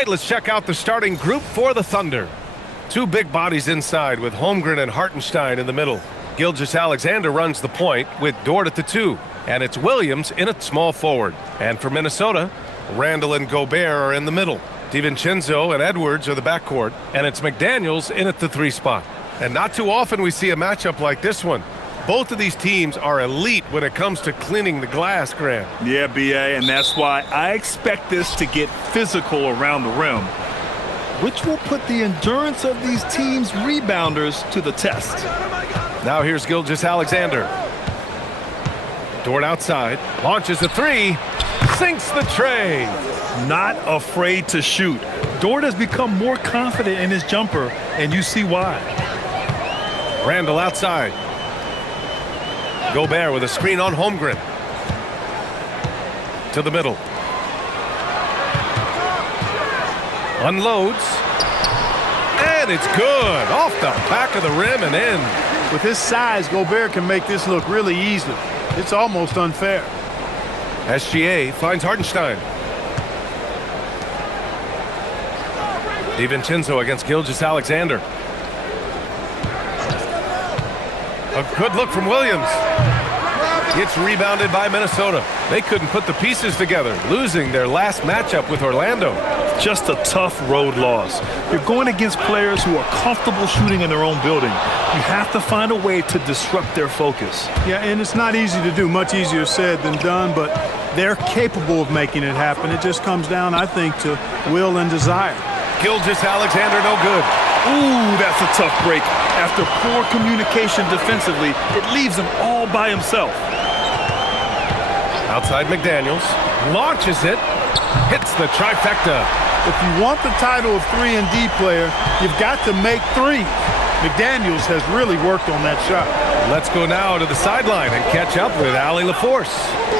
right, let's check out the starting group for the Thunder. Two big bodies inside with Holmgren and Hartenstein in the middle. Gilgeous-Alexander runs the point with Dort at the 2. And it's Williams in at small forward. And for Minnesota, Randall and Gobert are in the middle. DiVincenzo and Edwards are the backcourt. And it's McDaniels in at the 3 spot. And not too often we see a matchup like this one. Both of these teams are elite when it comes to cleaning the glass, Grant. Yeah, B.A., and that's why I expect this to get physical around the rim, which will put the endurance of these teams' rebounders to the test. Now here's Gilgeous-Alexander. Dort outside, launches a 3, sinks the tray. Not afraid to shoot. Dort has become more confident in his jumper, and you see why. Randall outside. Gobert with a screen on Holmgren. To the middle. Unloads. And it's good. Off the back of the rim and in. With his size, Gobert can make this look really easy. It's almost unfair. SGA finds Hartenstein. DiVincenzo against Gilgeous-Alexander. A good look from Williams. It's rebounded by Minnesota. They couldn't put the pieces together, losing their last matchup with Orlando. Just a tough road loss. You're going against players who are comfortable shooting in their own building. You have to find a way to disrupt their focus. Yeah, and it's not easy to do. Much easier said than done, but they're capable of making it happen. It just comes down, I think, to will and desire. Gilgeous-Alexander no good. Ooh, that's a tough break. After poor communication defensively, it leaves him all by himself. Outside McDaniels. Launches it. Hits the trifecta. If you want the title of 3-and-D player, you've got to make threes. McDaniels has really worked on that shot. Let's go now to the sideline and catch up with Allie LaForce.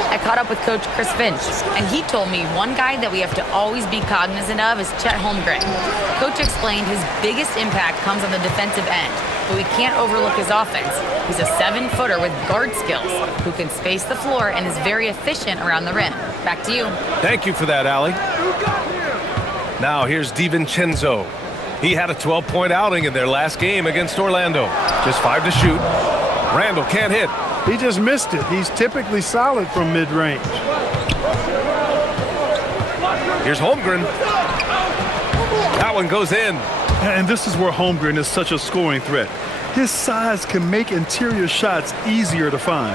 I caught up with Coach Chris Finch, and he told me one guy that we have to always be cognizant of is Chet Holmgren. Coach explained his biggest impact comes on the defensive end, but we can't overlook his offense. He's a 7-footer with guard skills who can space the floor and is very efficient around the rim. Back to you. Thank you for that, Allie. Now here's DiVincenzo. He had a 12-point outing in their last game against Orlando. Just 5 to shoot. Randall can't hit. He just missed it. He's typically solid from mid-range. Here's Holmgren. That one goes in. And this is where Holmgren is such a scoring threat. His size can make interior shots easier to find.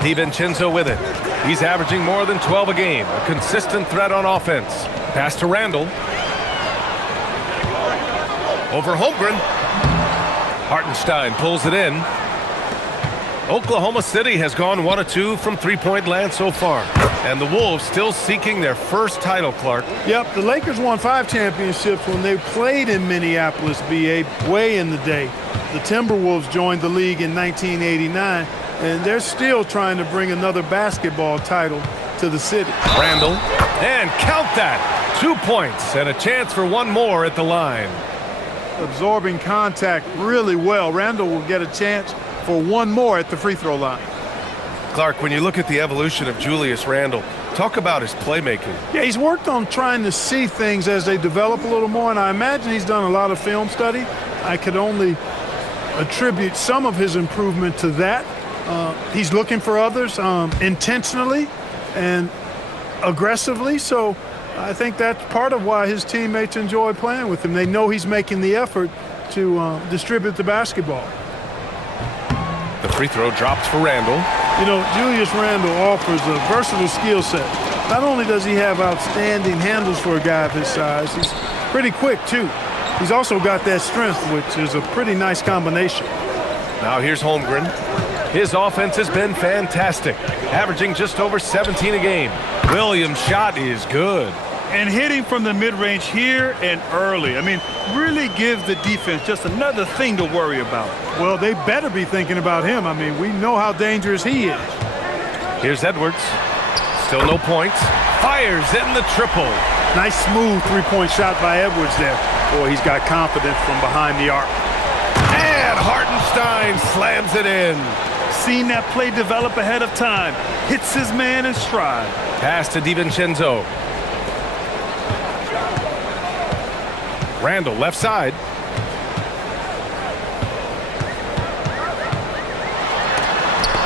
DiVincenzo with it. He's averaging more than 12 a game. A consistent threat on offense. Pass to Randall. Over Holmgren. Hartenstein pulls it in. Oklahoma City has gone 1 of 2 from three-point land so far. And the Wolves still seeking their first title, Clark. Yep, the Lakers won 5 championships when they played in Minneapolis, BA, way in the day. The Timberwolves joined the league in 1989, and they're still trying to bring another basketball title to the city. Randall, and count that. 2 points and a chance for one more at the line. Absorbing contact really well. Randall will get a chance for one more at the free throw line. Clark, when you look at the evolution of Julius Randle, talk about his playmaking. Yeah, he's worked on trying to see things as they develop a little more, and I imagine he's done a lot of film study. I could only attribute some of his improvement to that. He's looking for others intentionally and aggressively, so I think that's part of why his teammates enjoy playing with him. They know he's making the effort to distribute the basketball. The free throw drops for Randall. You know, Julius Randle offers a versatile skill set. Not only does he have outstanding handles for a guy of his size, he's pretty quick, too. He's also got that strength, which is a pretty nice combination. Now here's Holmgren. His offense has been fantastic, averaging just over 17 a game. Williams' shot is good. And hitting from the mid-range here and early. I mean, really gives the defense just another thing to worry about. Well, they better be thinking about him. I mean, we know how dangerous he is. Here's Edwards. Still no points. Fires in the triple. Nice smooth three-point shot by Edwards there. Boy, he's got confidence from behind the arc. And Hartenstein slams it in. Seen that play develop ahead of time. Hits his man in stride. Pass to DiVincenzo. Randall, left side.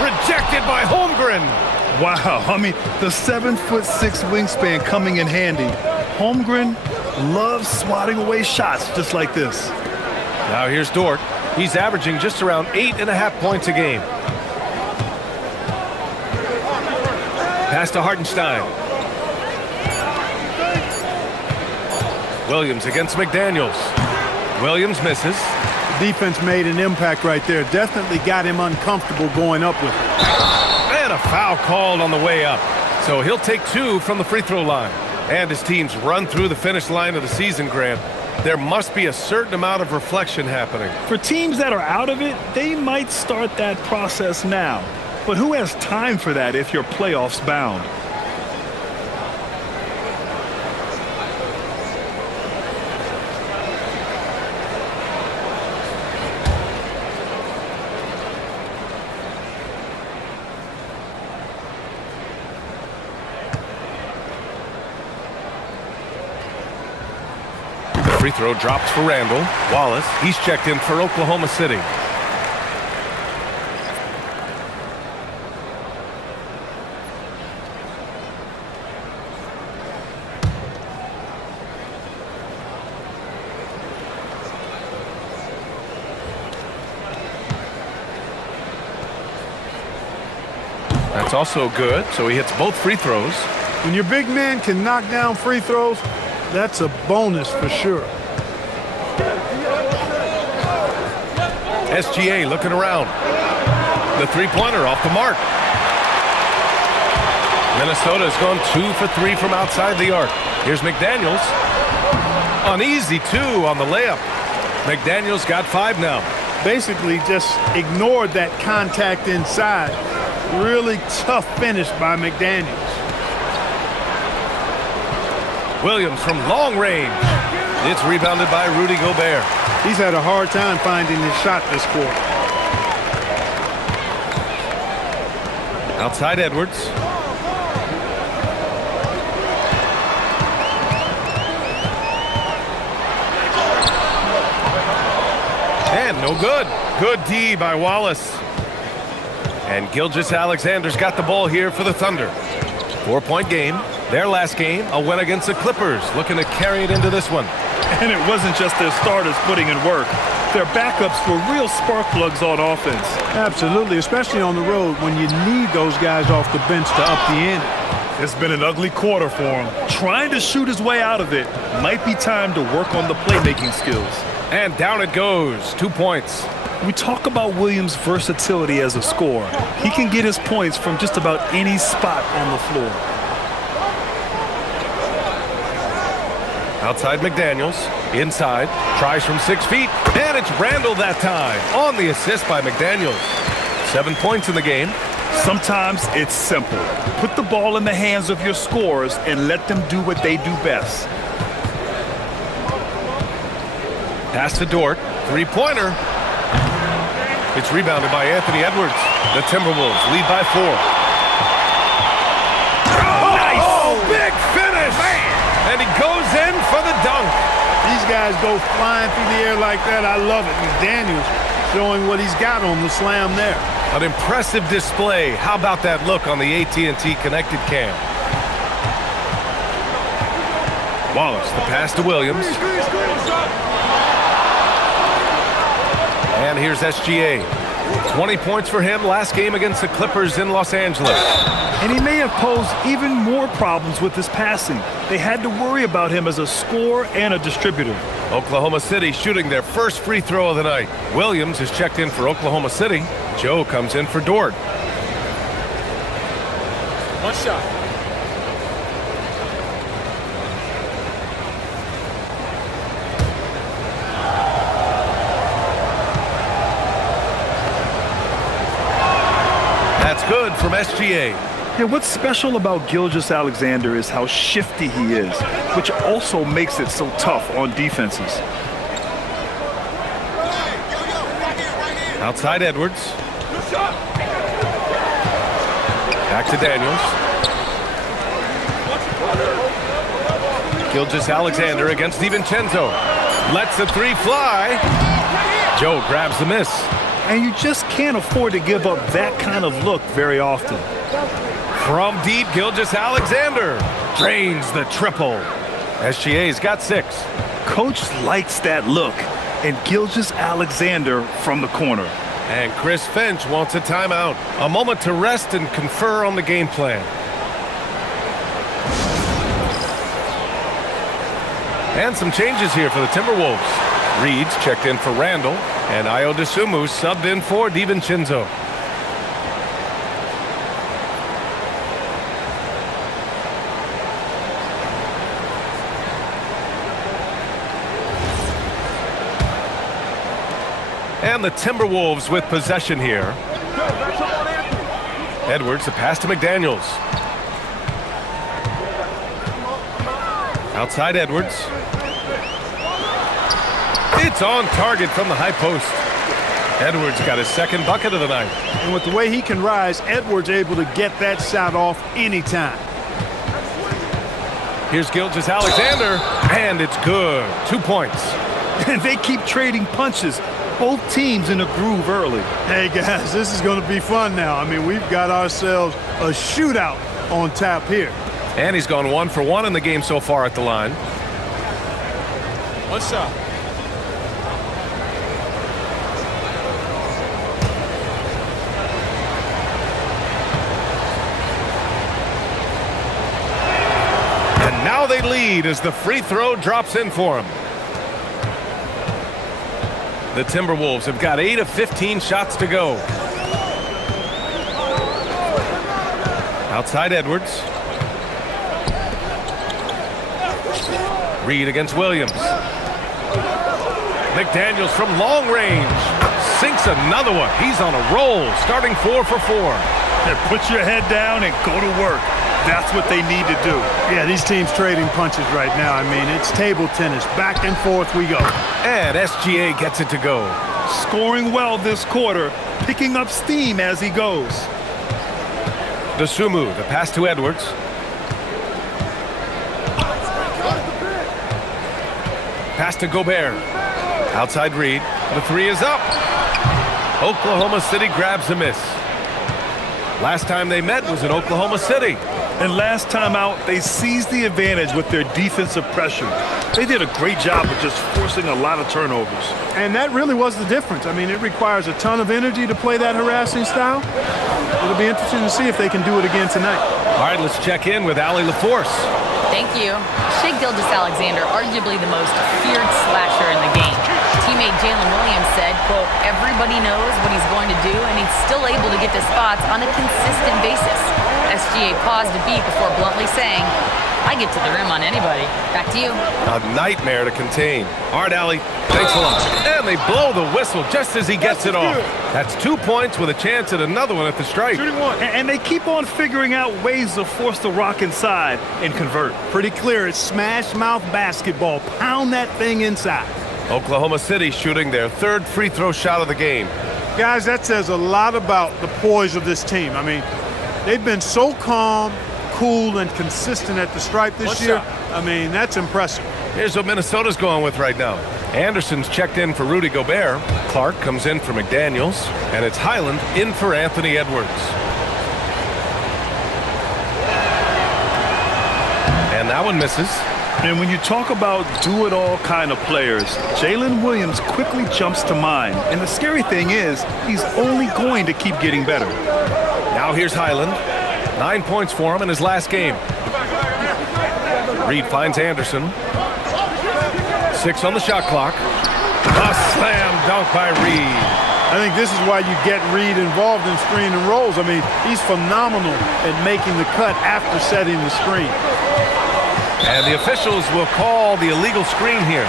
Rejected by Holmgren. Wow, I mean, the 7'6" wingspan coming in handy. Holmgren loves swatting away shots just like this. Now here's Dort. He's averaging just around 8.5 points a game. Pass to Hartenstein. Williams against McDaniels. Williams misses. Defense made an impact right there. Definitely got him uncomfortable going up with it. And a foul called on the way up. So he'll take 2 from the free throw line. And his team's run through the finish line of the season, Grant. There must be a certain amount of reflection happening. For teams that are out of it, they might start that process now. But who has time for that if you're playoffs bound? Free throw drops for Randall. Wallace, he's checked in for Oklahoma City. That's also good, so he hits both free throws. When your big man can knock down free throws, that's a bonus for sure. SGA looking around. The three-pointer off the mark. Minnesota's gone 2 for 3 from outside the arc. Here's McDaniels. An easy 2 on the layup. McDaniels got 5 now. Basically just ignored that contact inside. Really tough finish by McDaniels. Williams from long range. It's rebounded by Rudy Gobert. He's had a hard time finding his shot this quarter. Outside Edwards. And no good. Good D by Wallace. And Gilgeous-Alexander's got the ball here for the Thunder. 4-point game. Their last game, a win against the Clippers, looking to carry it into this one. And it wasn't just their starters putting in work. Their backups were real spark plugs on offense. Absolutely, especially on the road when you need those guys off the bench to up the ante. It's been an ugly quarter for him. Trying to shoot his way out of it. Might be time to work on the playmaking skills. And down it goes. 2 points. We talk about Williams' versatility as a scorer. He can get his points from just about any spot on the floor. Outside McDaniels, inside, tries from 6 feet, and it's Randall that time on the assist by McDaniels. 7 points in the game. Sometimes it's simple. Put the ball in the hands of your scorers and let them do what they do best. Pass to Dort, 3-pointer. It's rebounded by Anthony Edwards. The Timberwolves lead by 4. Oh, nice! Oh, big finish! Man. And he goes in for the dunk. These guys go flying through the air like that. I love it. McDaniels showing what he's got on the slam there. An impressive display. How about that look on the AT&T connected cam? Wallace, the pass to Williams. And here's SGA. 20 points for him last game against the Clippers in Los Angeles. And he may have posed even more problems with his passing. They had to worry about him as a scorer and a distributor. Oklahoma City shooting their first free throw of the night. Williams is checked in for Oklahoma City. Joe comes in for Dort. One shot. That's good from SGA. And what's special about Gilgeous-Alexander is how shifty he is, which also makes it so tough on defenses. Outside Edwards. Back to Daniels. Gilgeous-Alexander against DiVincenzo. Lets the three fly. Joe grabs the miss. And you just can't afford to give up that kind of look very often. From deep, Gilgeous-Alexander drains the triple. SGA's got 6. Coach likes that look. And Gilgeous-Alexander from the corner. And Chris Finch wants a timeout. A moment to rest and confer on the game plan. And some changes here for the Timberwolves. Reed's checked in for Randall, and Ayo Dosunmu subbed in for DiVincenzo. And the Timberwolves with possession here. Edwards, the pass to McDaniels. Outside Edwards. It's on target from the high post. Edwards got his second bucket of the night. And with the way he can rise, Edwards able to get that shot off anytime. Here's Gilgeous-Alexander, and it's good. 2 points. And they keep trading punches. Both teams in a groove early. Hey, guys, this is going to be fun now. I mean, we've got ourselves a shootout on tap here. And he's gone 1 for 1 in the game so far at the line. One shot. And now they lead as the free throw drops in for him. The Timberwolves have got 8 of 15 shots to go. Outside Edwards. Reed against Williams. McDaniels from long range. Sinks another one. He's on a roll, starting 4 for 4. And put your head down and go to work. That's what they need to do. Yeah, these teams trading punches right now. I mean, it's table tennis. Back and forth we go. And SGA gets it to go. Scoring well this quarter, picking up steam as he goes. Dosunmu, the pass to Edwards. Pass to Gobert. Outside Reed. The three is up. Oklahoma City grabs a miss. Last time they met was in Oklahoma City. And last time out, they seized the advantage with their defensive pressure. They did a great job of just forcing a lot of turnovers. And that really was the difference. I mean, it requires a ton of energy to play that harassing style. It'll be interesting to see if they can do it again tonight. All right, let's check in with Allie LaForce. Thank you. Shai Gilgeous-Alexander, arguably the most feared slasher in the game. Teammate Jalen Williams said, quote, everybody knows what he's going to do, and he's still able to get to spots on a consistent basis. SGA paused a beat before bluntly saying, I get to the rim on anybody. Back to you. A nightmare to contain. All right, Allie, thanks a lot. And they blow the whistle just as he gets it off. That's 2 points with a chance at another one at the stripe. And they keep on figuring out ways to force the rock inside and convert. Pretty clear. It's smash mouth basketball. Pound that thing inside. Oklahoma City shooting their third free throw shot of the game. Guys, that says a lot about the poise of this team. I mean, they've been so calm, cool, and consistent at the stripe this year. I mean, that's impressive. Here's what Minnesota's going with right now. Anderson's checked in for Rudy Gobert. Clark comes in for McDaniels. And it's Highland in for Anthony Edwards. And that one misses. And when you talk about do-it-all kind of players, Jalen Williams quickly jumps to mind. And the scary thing is, he's only going to keep getting better. Now here's Highland. 9 points for him in his last game. Reed finds Anderson. 6 on the shot clock. A slam dunk by Reed. I think this is why you get Reed involved in screen and rolls. I mean, he's phenomenal at making the cut after setting the screen. And the officials will call the illegal screen here.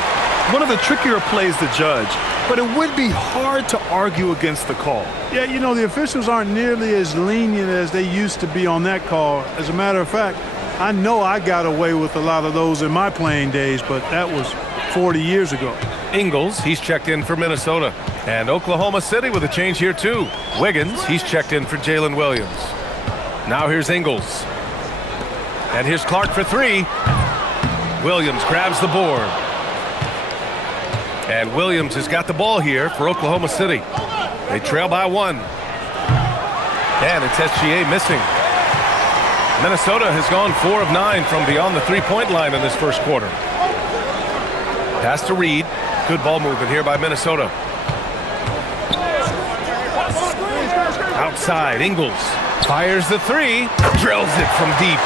One of the trickier plays to judge, but it would be hard to argue against the call. Yeah, you know, the officials aren't nearly as lenient as they used to be on that call. As a matter of fact, I know I got away with a lot of those in my playing days, but that was 40 years ago. Ingles, he's checked in for Minnesota. And Oklahoma City with a change here too. Wiggins, he's checked in for Jalen Williams. Now here's Ingles. And here's Clark for three. Williams grabs the board. And Williams has got the ball here for Oklahoma City. They trail by one. And it's SGA missing. Minnesota has gone 4 of 9 from beyond the three-point line in this first quarter. Pass to Reed. Good ball movement here by Minnesota. Outside, Ingles fires the three. Drills it from deep.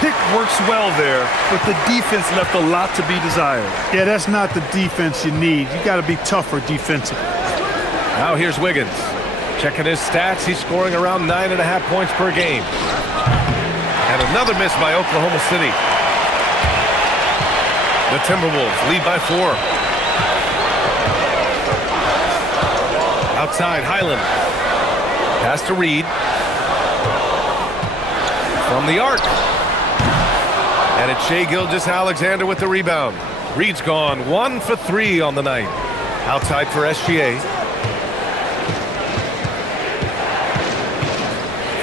Pick works well there, but the defense left a lot to be desired. Yeah, that's not the defense you need. You got to be tougher defensively. Now here's Wiggins. Checking his stats, he's scoring around 9.5 points per game. And another miss by Oklahoma City. The Timberwolves lead by 4. Outside, Highland. Pass to Reed. From the arc. And it's Shai Gilgeous-Alexander with the rebound. Reed's gone 1 for 3 on the night. Outside for SGA.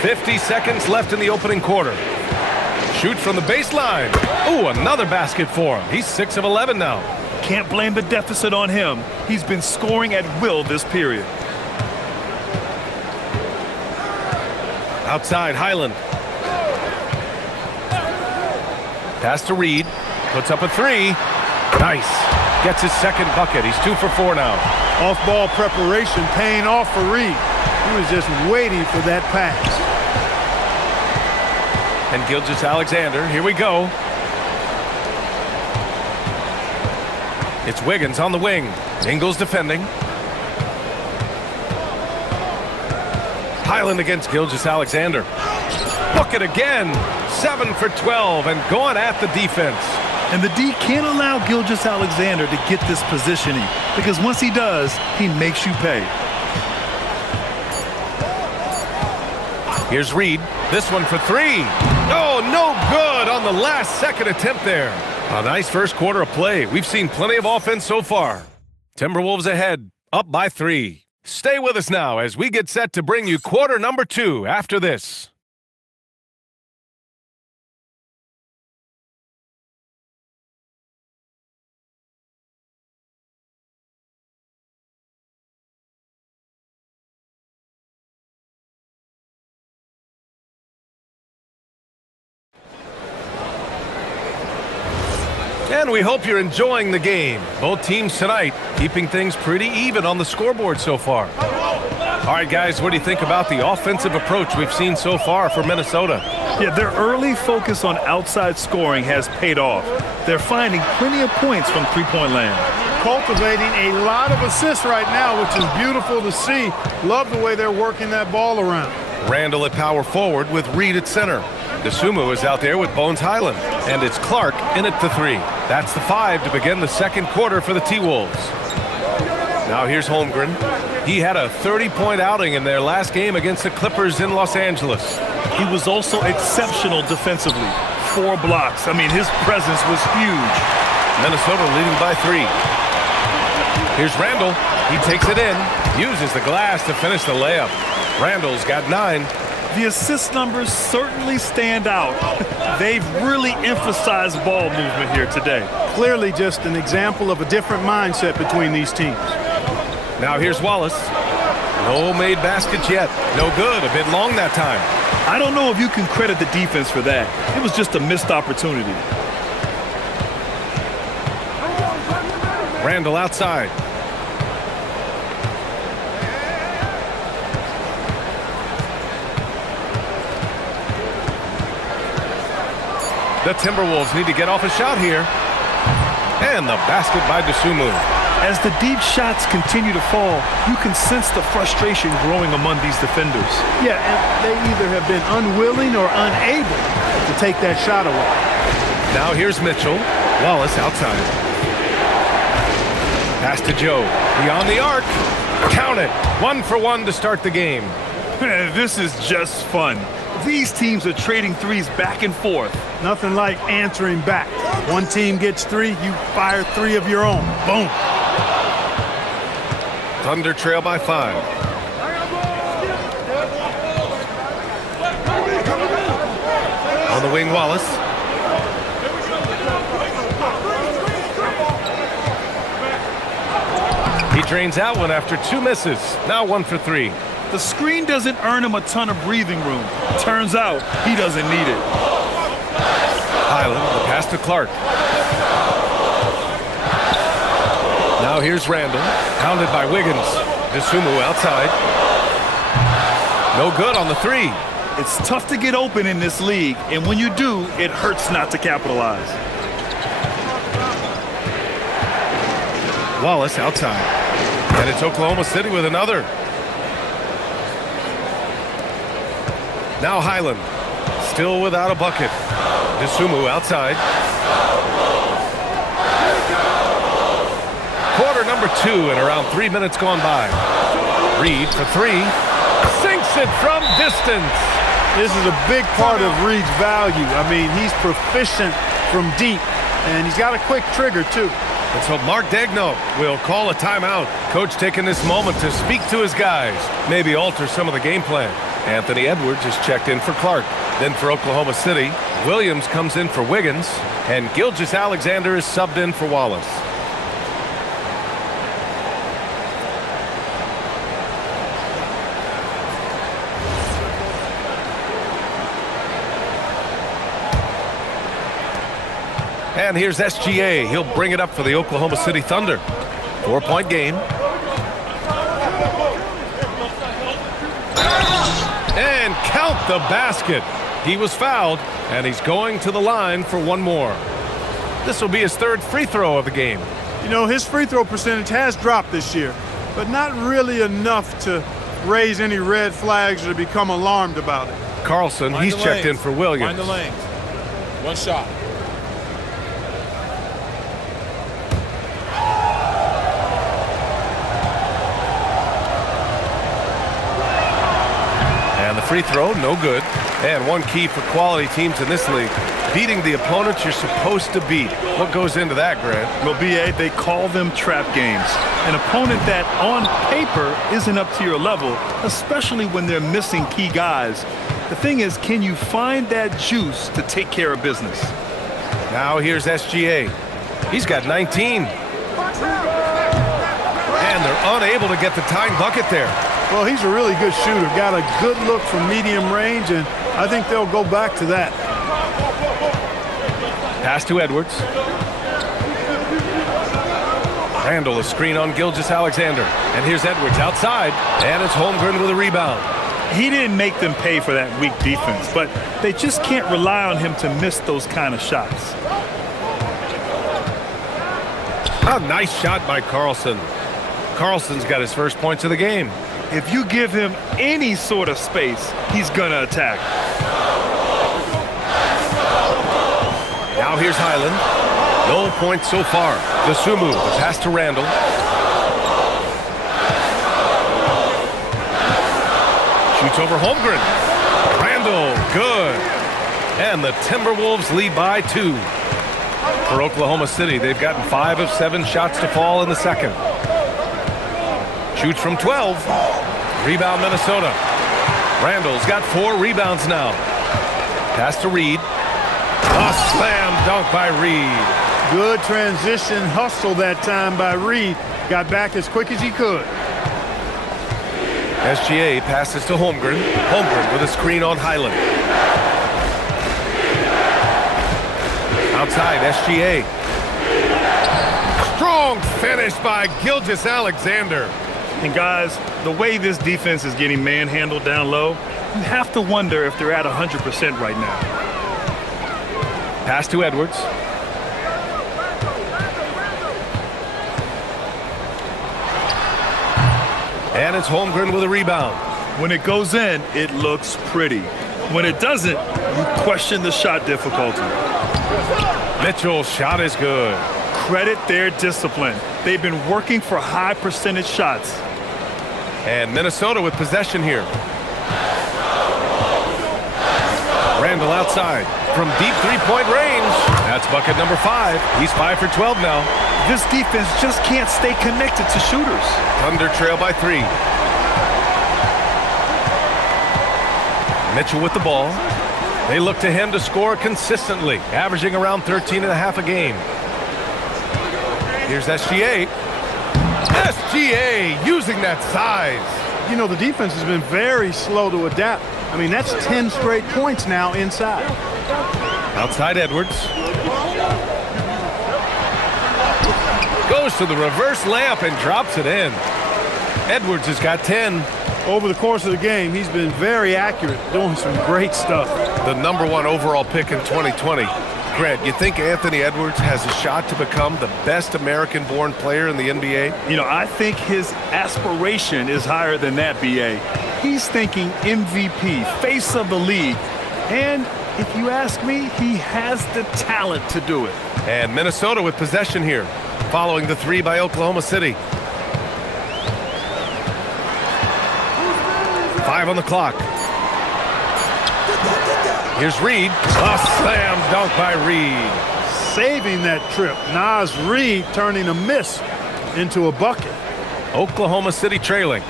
50 seconds left in the opening quarter. Shoot from the baseline. Ooh, another basket for him. He's 6 of 11 now. Can't blame the deficit on him. He's been scoring at will this period. Outside, Highland. Pass to Reed. Puts up a three. Nice. Gets his second bucket. He's 2 for 4 now. Off-ball preparation paying off for Reed. He was just waiting for that pass. And Gilgeous-Alexander, here we go. It's Wiggins on the wing. Ingles defending. Highland against Gilgeous-Alexander. Bucket again. 7 for 12 and going at the defense. And the D can't allow Gilgeous-Alexander to get this positioning, because once he does, he makes you pay. Here's Reed. This one for 3. Oh, no good on the last second attempt there. A nice first quarter of play. We've seen plenty of offense so far. Timberwolves ahead, up by 3. Stay with us now as we get set to bring you quarter number 2 after this. And we hope you're enjoying the game. Both teams tonight keeping things pretty even on the scoreboard so far. All right, guys, what do you think about the offensive approach we've seen so far for Minnesota? Yeah, their early focus on outside scoring has paid off. They're finding plenty of points from three-point land. Cultivating a lot of assists right now, which is beautiful to see. Love the way they're working that ball around. Randall at power forward with Reed at center. DeSumo is out there with Bones Highland. And it's Clark in at the 3. That's the 5 to begin the second quarter for the T-Wolves. Now here's Holmgren. He had a 30-point outing in their last game against the Clippers in Los Angeles. He was also exceptional defensively. 4 blocks. I mean, his presence was huge. Minnesota leading by 3. Here's Randall. He takes it in, uses the glass to finish the layup. Randall's got 9. The assist numbers certainly stand out. They've really emphasized ball movement here today. Clearly just an example of a different mindset between these teams. Now here's Wallace. No made baskets yet. No good. A bit long that time. I don't know if you can credit the defense for that. It was just a missed opportunity. Randall outside. The Timberwolves need to get off a shot here. And the basket by DeSumo. As the deep shots continue to fall, you can sense the frustration growing among these defenders. Yeah, and they either have been unwilling or unable to take that shot away. Now here's Mitchell. Wallace outside. Pass to Joe. Beyond the arc. Count it. 1 for 1 to start the game. This is just fun. These teams are trading threes back and forth. Nothing like answering back. One team gets 3, you fire 3 of your own. Boom. Thunder trail by 5. On the wing, Wallace. drains that one after 2 misses. Now 1 for 3. The screen doesn't earn him a ton of breathing room. Turns out he doesn't need it. Highland, the pass to Clark. Now here's Randall, pounded by Wiggins. Dosunmu outside. No good on the 3. It's tough to get open in this league, and when you do, it hurts not to capitalize. Wallace outside. And it's Oklahoma City with another. Now Highland, still without a bucket. Dosunmu outside. Quarter number 2 and around 3 minutes gone by. Reed for 3. Sinks it from distance. This is a big part of Reed's value. I mean, he's proficient from deep, and he's got a quick trigger, too. And so Mark Daigneault will call a timeout. Coach taking this moment to speak to his guys, maybe alter some of the game plan. Anthony Edwards is checked in for Clark. Then for Oklahoma City, Williams comes in for Wiggins, and Gilgeous-Alexander is subbed in for Wallace. And here's SGA. He'll bring it up for the Oklahoma City Thunder. 4-point game. And count the basket. He was fouled, and he's going to the line for one more. This will be his 3rd free throw of the game. You know, his free throw percentage has dropped this year, but not really enough to raise any red flags or to become alarmed about it. Carlson, he's checked in for Williams. Find the lanes. One shot. And the free throw, no good. And one key for quality teams in this league, beating the opponents you're supposed to beat. What goes into that, Grant? Well, B.A., they call them trap games. An opponent that, on paper, isn't up to your level, especially when they're missing key guys. The thing is, can you find that juice to take care of business? Now here's SGA. He's got 19. And they're unable to get the tying bucket there. Well, he's a really good shooter. Got a good look from medium range, and I think they'll go back to that. Pass to Edwards. Randall, a screen on Gilgeous-Alexander. And here's Edwards outside, and it's Holmgren with a rebound. He didn't make them pay for that weak defense, but they just can't rely on him to miss those kind of shots. A nice shot by Carlson. Carlson's got his first points of the game. If you give him any sort of space, he's going to attack. Now here's Highland. No points so far. Dosunmu, the pass to Randall. Shoots over Holmgren. Randall, good. And the Timberwolves lead by 2. For Oklahoma City, they've gotten 5 of 7 shots to fall in the second. Shoots from 12. Rebound Minnesota. Randall's got 4 rebounds now. Pass to Reed. A slam dunk by Reed. Good transition hustle that time by Reed. Got back as quick as he could. SGA passes to Holmgren. Holmgren with a screen on Highland. Outside, SGA. Strong finish by Gilgeous-Alexander. And guys, the way this defense is getting manhandled down low, you have to wonder if they're at 100% right now. Pass to Edwards. And it's Holmgren with a rebound. When it goes in, it looks pretty. When it doesn't, you question the shot difficulty. Mitchell's shot is good. Credit their discipline. They've been working for high percentage shots. And Minnesota with possession here. Randall outside from deep three-point range. That's bucket number 5. He's 5 for 12 now. This defense just can't stay connected to shooters. Thunder trail by 3. Mitchell with the ball. They look to him to score consistently, averaging around 13.5 a game. Here's SGA. SGA using that size. You know, the defense has been very slow to adapt. I mean, that's 10 straight points now inside. Outside Edwards. Goes to the reverse layup and drops it in. Edwards has got 10. Over the course of the game, he's been very accurate, doing some great stuff. The #1 overall pick in 2020. Grant, you think Anthony Edwards has a shot to become the best American-born player in the NBA? You know, I think his aspiration is higher than that, B.A. He's thinking MVP, face of the league. And if you ask me, he has the talent to do it. And Minnesota with possession here, following the 3 by Oklahoma City. 5 on the clock. Here's Reed. A slam dunk by Reed. Saving that trip. Naz Reid turning a miss into a bucket. Oklahoma City trailing.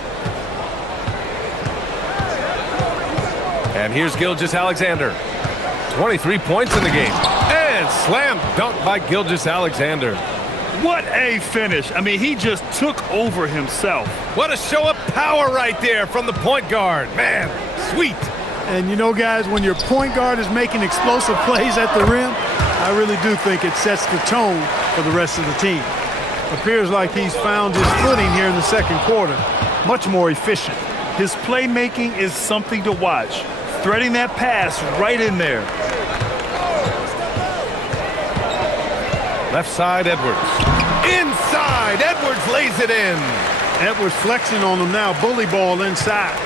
And here's Gilgeous-Alexander. 23 points in the game. And slam dunk by Gilgeous-Alexander. What a finish. I mean, he just took over himself. What a show of power right there from the point guard. Man, sweet. And you know, guys, when your point guard is making explosive plays at the rim, I really do think it sets the tone for the rest of the team. Appears like he's found his footing here in the second quarter. Much more efficient. His playmaking is something to watch. Threading that pass right in there. Left side, Edwards. Inside, Edwards lays it in. Edwards flexing on him now. Bully ball inside.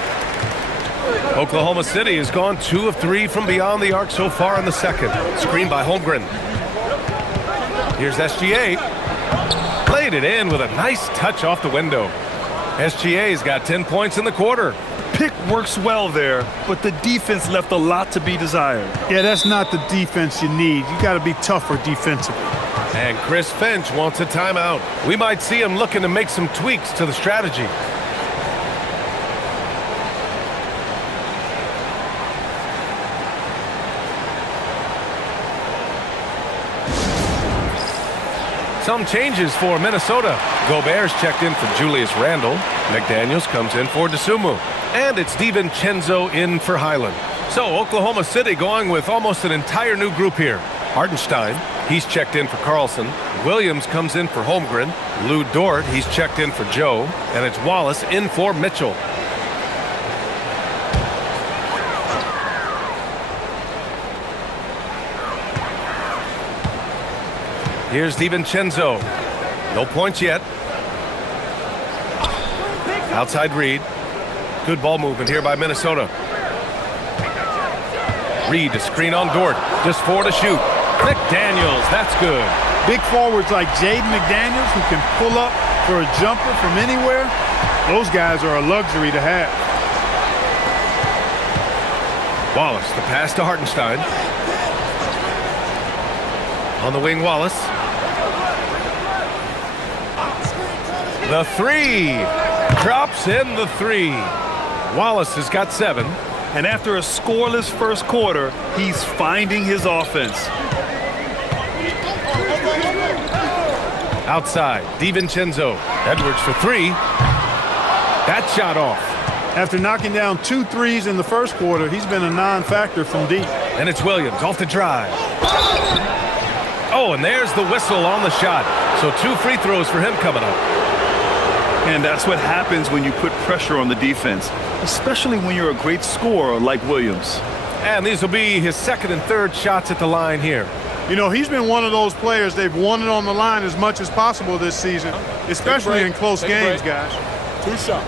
Oklahoma City has gone 2 of 3 from beyond the arc so far in the second. Screen by Holmgren. Here's SGA. Played it in with a nice touch off the window. SGA's got 10 points in the quarter. Pick works well there, but the defense left a lot to be desired. Yeah, that's not the defense you need. You got to be tougher defensively. And Chris Finch wants a timeout. We might see him looking to make some tweaks to the strategy. Some changes for Minnesota. Gobert's checked in for Julius Randle. McDaniels comes in for DeSumo. And it's DiVincenzo in for Highland. So Oklahoma City going with almost an entire new group here. Hartenstein, he's checked in for Carlson. Williams comes in for Holmgren. Lou Dort, he's checked in for Joe. And it's Wallace in for Mitchell. Here's DiVincenzo. No points yet. Outside Reed. Good ball movement here by Minnesota. Reed to screen on Dort. Just 4 to shoot. McDaniels, that's good. Big forwards like Jaden McDaniels who can pull up for a jumper from anywhere. Those guys are a luxury to have. Wallace, the pass to Hartenstein. On the wing, Wallace. The 3. Drops in the 3. Wallace has got 7. And after a scoreless first quarter, he's finding his offense. Outside, DiVincenzo. Edwards for 3. That shot off. After knocking down 2 threes in the first quarter, he's been a non-factor from deep. And it's Williams off the drive. Oh, and there's the whistle on the shot. So 2 free throws for him coming up. And that's what happens when you put pressure on the defense, especially when you're a great scorer like Williams. And these will be his second and third shots at the line here. You know, he's been one of those players, they've won it on the line as much as possible this season, especially in close games, guys. 2 shots.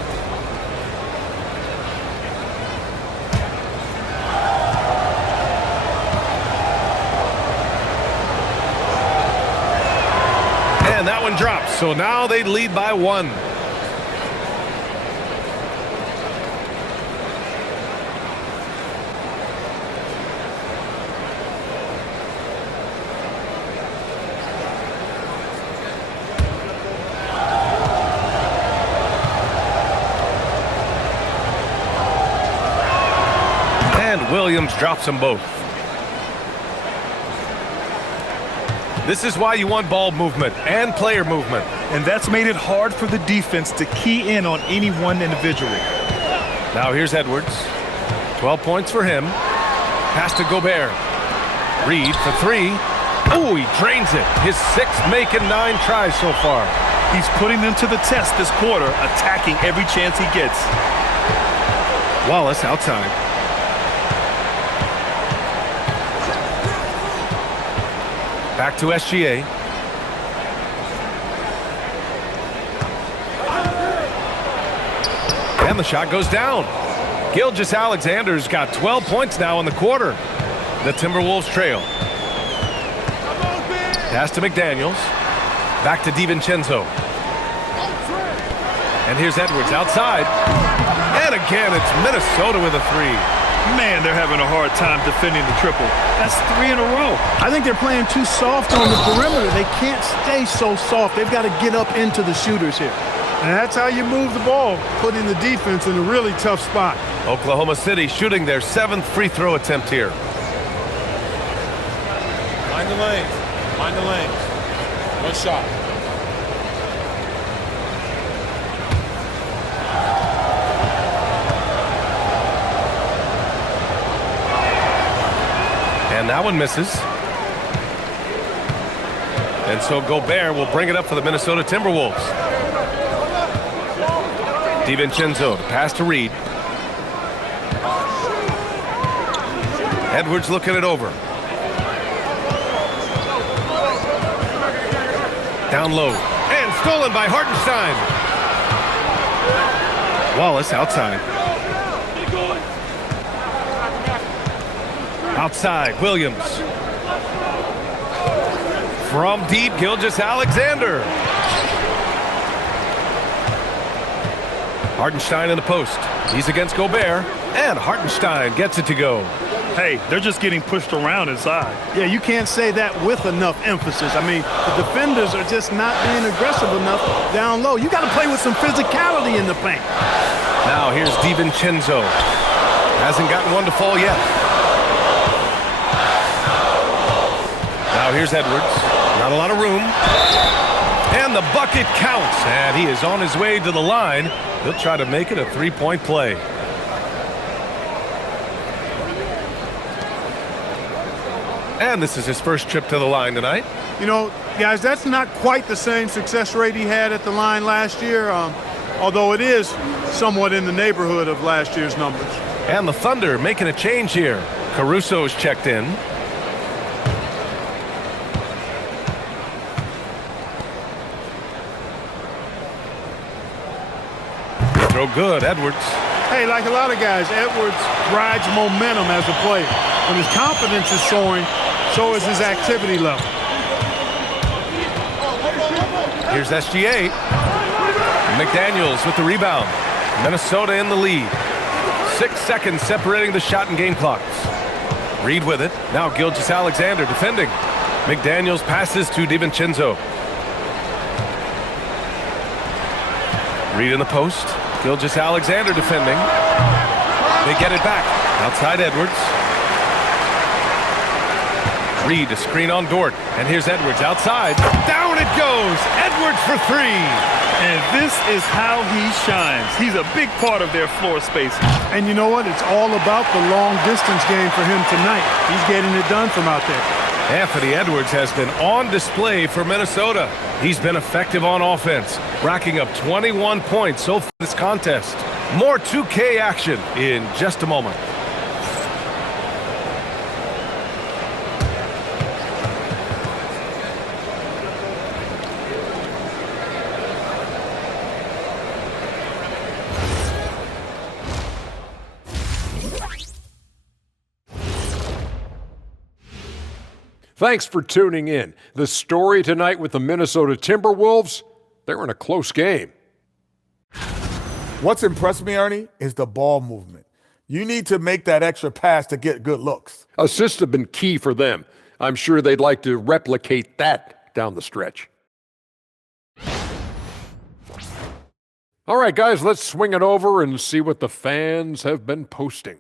And that one drops. So now they lead by 1. Williams drops them both. This is why you want ball movement and player movement. And that's made it hard for the defense to key in on any one individual. Now here's Edwards. 12 points for him. Pass to Gobert. Reed for three. Oh, he drains it. His sixth make in 9 tries so far. He's putting them to the test this quarter, attacking every chance he gets. Wallace outside. Back to SGA. And the shot goes down. Gilgeous-Alexander's got 12 points now in the quarter. The Timberwolves trail. Pass to McDaniels. Back to DiVincenzo. And here's Edwards outside. And again, it's Minnesota with a three. Man, they're having a hard time defending the triple. That's 3 in a row. I think they're playing too soft on the perimeter. They can't stay so soft. They've got to get up into the shooters here. And that's how you move the ball, putting the defense in a really tough spot. Oklahoma City shooting their 7th free throw attempt here. Mind the lanes. Mind the lanes. 1 shot. And that one misses. And so Gobert will bring it up for the Minnesota Timberwolves. DiVincenzo, pass to Reed. Edwards looking it over. Down low. And stolen by Hartenstein. Wallace outside. Outside, Williams. From deep, Gilgeous-Alexander. Hartenstein in the post. He's against Gobert. And Hartenstein gets it to go. Hey, they're just getting pushed around inside. Yeah, you can't say that with enough emphasis. I mean, the defenders are just not being aggressive enough down low. You got to play with some physicality in the paint. Now here's DiVincenzo. Hasn't gotten one to fall yet. Now here's Edwards. Not a lot of room. And the bucket counts. And he is on his way to the line. He'll try to make it a 3-point play. And this is his first trip to the line tonight. You know, guys, that's not quite the same success rate he had at the line last year, although it is somewhat in the neighborhood of last year's numbers. And the Thunder making a change here. Caruso's checked in. Throw good, Edwards. Hey, like a lot of guys, Edwards rides momentum as a player. When his confidence is soaring, so is his activity level. Here's SGA. McDaniels with the rebound. Minnesota in the lead. 6 seconds separating the shot and game clocks. Reed with it. Now Gilgeous-Alexander defending. McDaniels passes to DiVincenzo. Reed in the post. Gilgeous-Alexander defending. They get it back. Outside Edwards. Reed a screen on Dort. And here's Edwards outside. Down it goes. Edwards for 3. And this is how he shines. He's a big part of their floor space. And you know what? It's all about the long distance game for him tonight. He's getting it done from out there. Anthony Edwards has been on display for Minnesota. He's been effective on offense, racking up 21 points so far this contest. More 2K action in just a moment. Thanks for tuning in. The story tonight with the Minnesota Timberwolves, they're in a close game. What's impressed me, Ernie, is the ball movement. You need to make that extra pass to get good looks. Assists have been key for them. I'm sure they'd like to replicate that down the stretch. All right, guys, let's swing it over and see what the fans have been posting.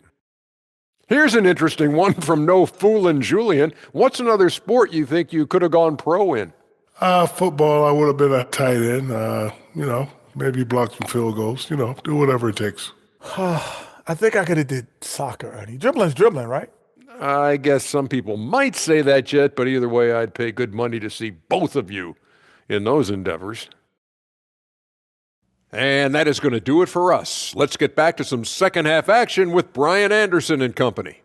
Here's an interesting one from No Foolin' Julian. What's another sport you think you could have gone pro in? Football, I would have been a tight end. Maybe block some field goals. Do whatever it takes. I think I could have did soccer, Ernie. Dribbling's dribbling, right? I guess some people might say that, Jet, but either way, I'd pay good money to see both of you in those endeavors. And that is going to do it for us. Let's get back to some second half action with Brian Anderson and company.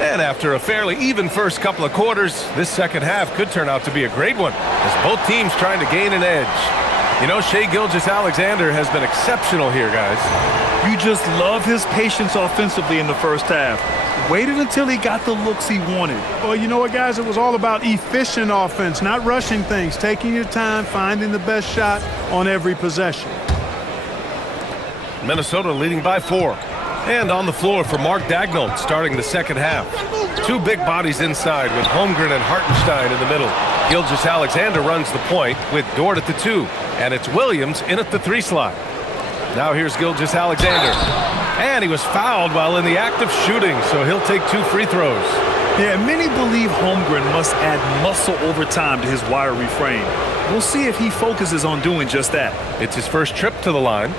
And after a fairly even first couple of quarters, this second half could turn out to be a great one as both teams trying to gain an edge. Shai Gilgeous-Alexander has been exceptional here, guys. You just love his patience offensively in the first half. Waited until he got the looks he wanted. Well, you know what, guys? It was all about efficient offense, not rushing things, taking your time, finding the best shot on every possession. Minnesota leading by 4. And on the floor for Mark Daigneault starting the second half. Two big bodies inside with Holmgren and Hartenstein in the middle. Gilgeous-Alexander runs the point with Dort at the 2. And it's Williams in at the 3 slot. Now here's Gilgeous-Alexander. And he was fouled while in the act of shooting, so he'll take 2 free throws. Yeah, many believe Holmgren must add muscle over time to his wiry frame. We'll see if he focuses on doing just that. It's his first trip to the line.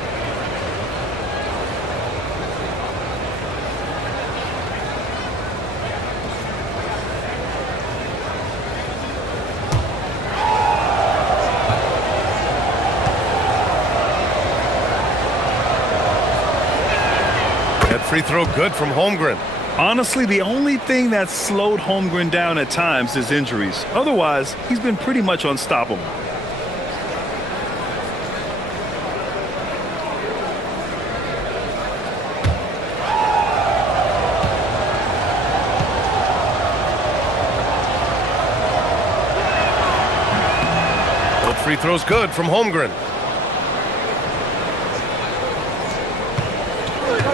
Free throw good from Holmgren. Honestly, the only thing that slowed Holmgren down at times is injuries. Otherwise, he's been pretty much unstoppable. Both free throws good from Holmgren.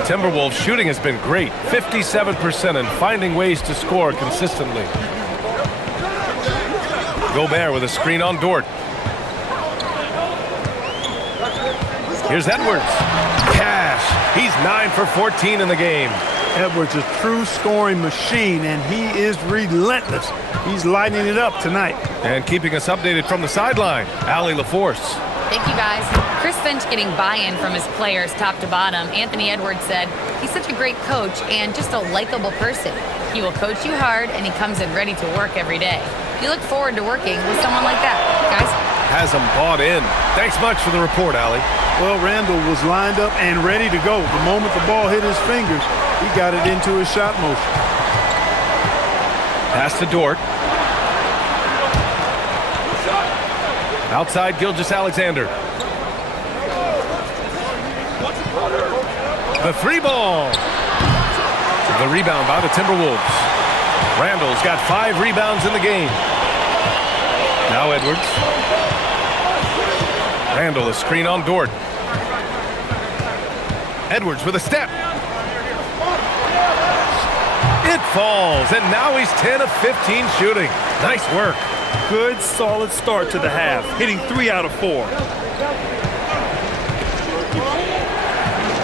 Timberwolves shooting has been great, 57%, and finding ways to score consistently. Gobert with a screen on Dort. Here's Edwards. Cash. He's 9 for 14 in the game. Edwards, a true scoring machine, and he is relentless. He's lighting it up tonight. And keeping us updated from the sideline, Allie LaForce. Thank you, guys. Chris Finch getting buy-in from his players top to bottom. Anthony Edwards said, he's such a great coach and just a likable person. He will coach you hard, and he comes in ready to work every day. You look forward to working with someone like that, guys. Has him bought in. Thanks much for the report, Allie. Well, Randall was lined up and ready to go. The moment the ball hit his fingers, he got it into his shot motion. Pass to Dort. Outside Gilgeous-Alexander. The 3 ball. The rebound by the Timberwolves. Randall's got 5 rebounds in the game. Now Edwards. Randall a screen on Dort. Edwards with a step. It falls, and now he's 10 of 15 shooting. Nice work. Good, solid start to the half, hitting 3 out of 4.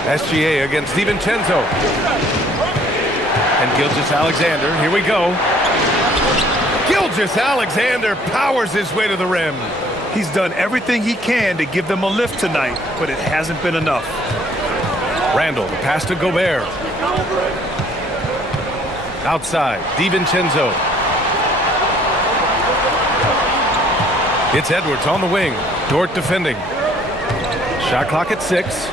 SGA against DiVincenzo. And Gilgeous-Alexander, here we go. Gilgeous-Alexander powers his way to the rim. He's done everything he can to give them a lift tonight, but it hasn't been enough. Randall, the pass to Gobert. Outside, DiVincenzo. It's Edwards on the wing. Dort defending. Shot clock at 6.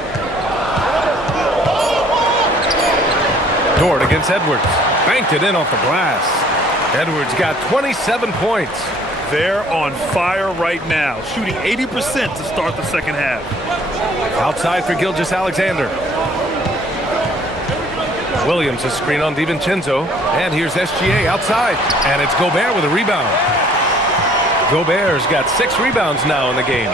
Dort against Edwards. Banked it in off the glass. Edwards got 27 points. They're on fire right now, shooting 80% to start the second half. Outside for Gilgeous-Alexander. Williams a screen on DiVincenzo. And here's SGA outside. And it's Gobert with a rebound. Gobert's got 6 rebounds now in the game.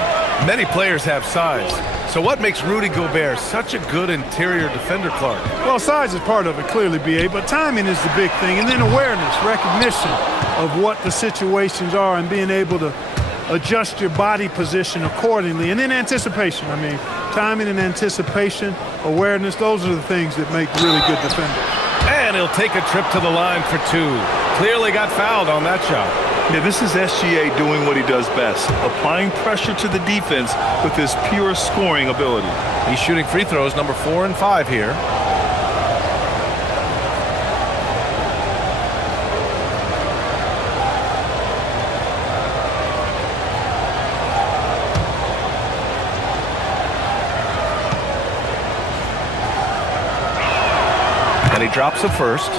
Many players have size. So what makes Rudy Gobert such a good interior defender, Clark? Well, size is part of it, clearly, B.A., but timing is the big thing. And then awareness, recognition of what the situations are and being able to adjust your body position accordingly. And then anticipation. I mean, timing and anticipation, awareness, those are the things that make really good defenders. And he'll take a trip to the line for two. Clearly got fouled on that shot. Yeah, this is SGA doing what he does best, applying pressure to the defense with his pure scoring ability. He's shooting free throws number 4 and 5 here. And he drops the first.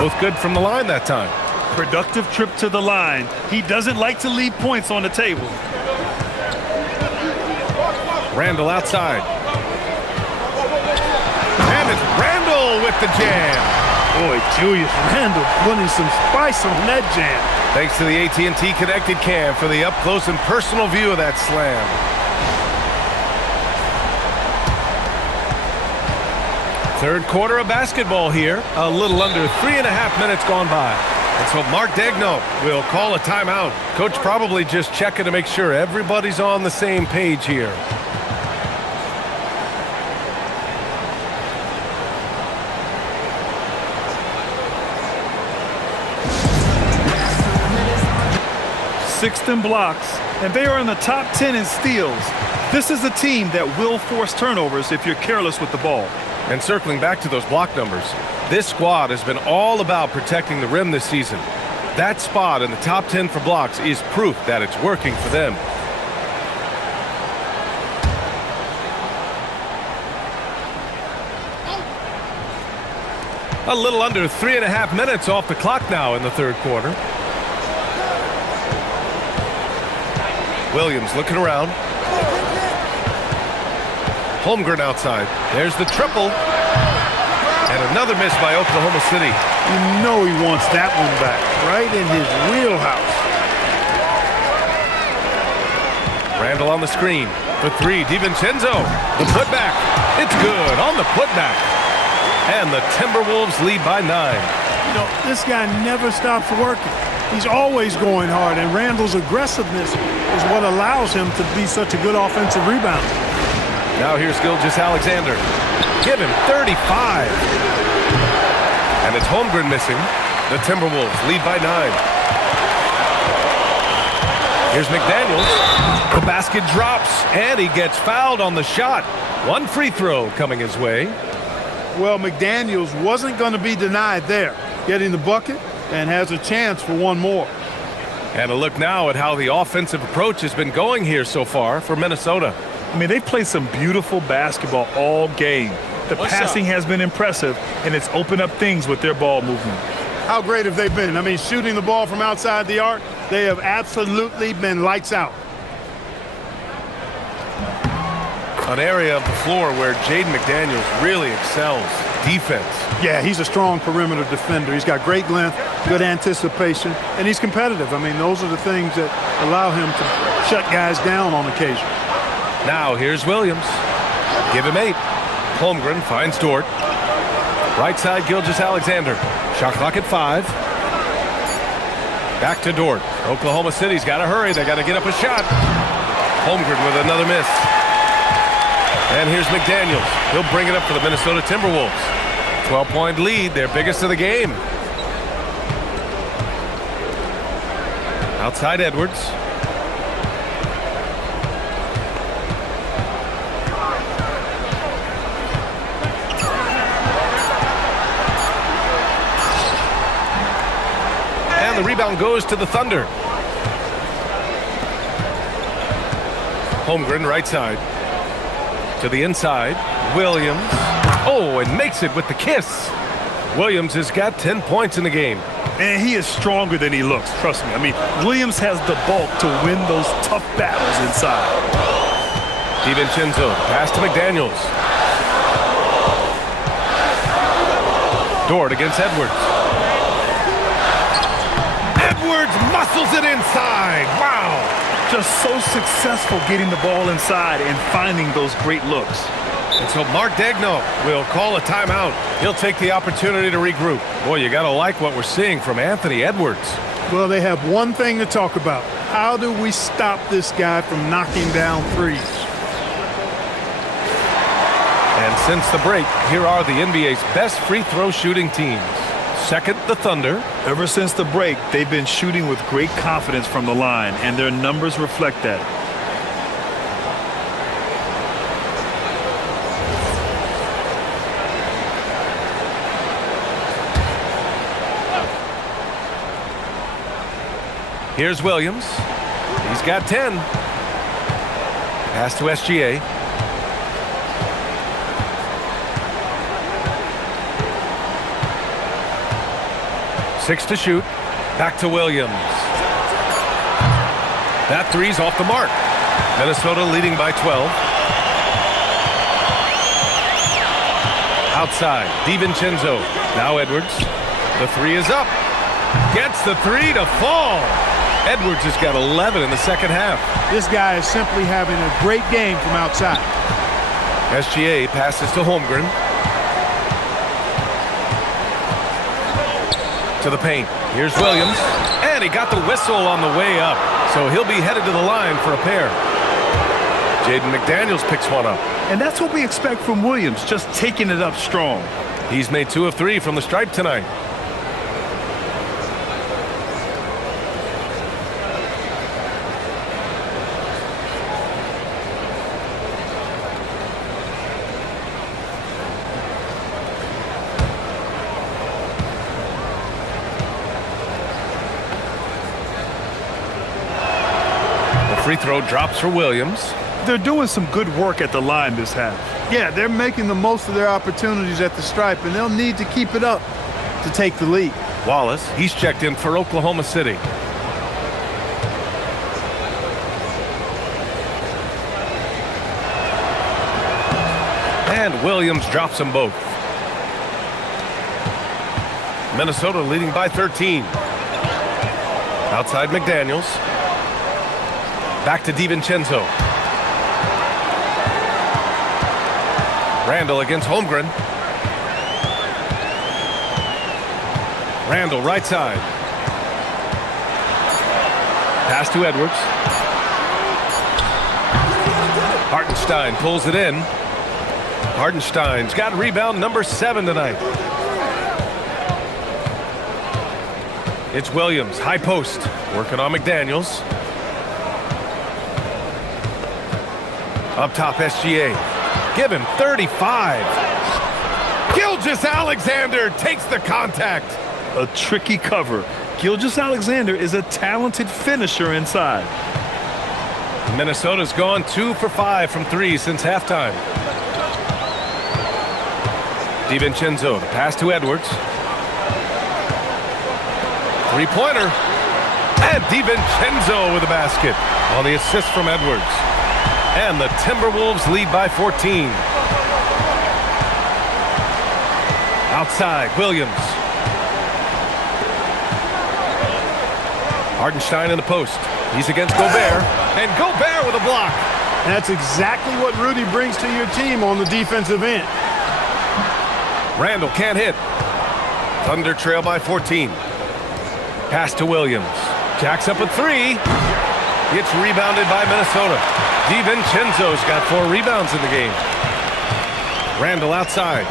Both good from the line that time. Productive trip to the line. He doesn't like to leave points on the table. Randall outside. And it's Randall with the jam. Boy, Julius Randle putting some spice on that jam. Thanks to the AT&T Connected Cam for the up-close and personal view of that slam. Third quarter of basketball here. A little under 3.5 minutes gone by. And so Mark Daigneault will call a timeout. Coach probably just checking to make sure everybody's on the same page here. Sixth in blocks, and they are in the top 10 in steals. This is a team that will force turnovers if you're careless with the ball. And circling back to those block numbers, this squad has been all about protecting the rim this season. That spot in the top 10 for blocks is proof that it's working for them. A little under 3.5 minutes off the clock now in the third quarter. Williams looking around. Holmgren outside. There's the triple. And another miss by Oklahoma City. You know he wants that one back, right in his wheelhouse. Randall on the screen for three. DiVincenzo, the putback. It's good on the putback. And the Timberwolves lead by 9. You know, this guy never stops working. He's always going hard, and Randall's aggressiveness is what allows him to be such a good offensive rebounder. Now here's Gilgeous-Alexander. Give him 35. And it's Holmgren missing. The Timberwolves lead by 9. Here's McDaniels. The basket drops, and he gets fouled on the shot. One free throw coming his way. Well, McDaniels wasn't going to be denied there, getting the bucket, and has a chance for one more. And a look now at how the offensive approach has been going here so far for Minnesota. I mean, they've played some beautiful basketball all game. The passing has been impressive, and it's opened up things with their ball movement. How great have they been? I mean, shooting the ball from outside the arc, they have absolutely been lights out. An area of the floor where Jaden McDaniels really excels. Defense. Yeah, he's a strong perimeter defender. He's got great length, good anticipation, and he's competitive. I mean, those are the things that allow him to shut guys down on occasion. Now here's Williams. Give him 8. Holmgren finds Dort. Right side, Gilgeous-Alexander. Shot clock at 5. Back to Dort. Oklahoma City's got to hurry. They got to get up a shot. Holmgren with another miss. And here's McDaniels. He'll bring it up for the Minnesota Timberwolves. 12-point lead, their biggest of the game. Outside Edwards. And the rebound goes to the Thunder. Holmgren right side. To the inside, Williams. Oh, and makes it with the kiss. Williams has got 10 points in the game. And he is stronger than he looks, trust me. I mean, Williams has the bulk to win those tough battles inside. DiVincenzo, pass to McDaniels. Dort against Edwards. Edwards muscles it inside. Wow. Just so successful getting the ball inside and finding those great looks. And so Mark Daigneault will call a timeout. He'll take the opportunity to regroup. Boy, you got to like what we're seeing from Anthony Edwards. Well, they have one thing to talk about. How do we stop this guy from knocking down threes? And since the break, here are the NBA's best free throw shooting teams. Second, the Thunder. Ever since the break, they've been shooting with great confidence from the line, and their numbers reflect that. Here's Williams. He's got 10. Pass to SGA. Six to shoot. Back to Williams. That three's off the mark. Minnesota leading by 12. Outside, DiVincenzo. Now Edwards. The three is up. Gets the three to fall. Edwards has got 11 in the second half. This guy is simply having a great game from outside. SGA passes to Holmgren. To the paint. Here's Williams. And he got the whistle on the way up. So he'll be headed to the line for a pair. Jaden McDaniels picks one up. And that's what we expect from Williams, just taking it up strong. He's made 2 of 3 from the stripe tonight. Free throw drops for Williams. They're doing some good work at the line this half. Yeah, they're making the most of their opportunities at the stripe, and they'll need to keep it up to take the lead. Wallace, he's checked in for Oklahoma City. And Williams drops them both. Minnesota leading by 13. Outside McDaniels. Back to DiVincenzo. Randall against Holmgren. Randall right side. Pass to Edwards. Hartenstein pulls it in. Hartenstein's got rebound number 7 tonight. It's Williams, high post, working on McDaniels. Up top, SGA. Give him 35. Gilgeous-Alexander takes the contact. A tricky cover. Gilgeous-Alexander is a talented finisher inside. Minnesota's gone 2 for 5 from 3 since halftime. DiVincenzo, the pass to Edwards. Three-pointer. And DiVincenzo with a basket on the assist from Edwards. And the Timberwolves lead by 14. Outside, Williams. Hartenstein in the post. He's against Gobert. And Gobert with a block. And that's exactly what Rudy brings to your team on the defensive end. Randall can't hit. Thunder trail by 14. Pass to Williams. Jacks up a 3. It's rebounded by Minnesota. DiVincenzo's got 4 rebounds in the game. Randall outside.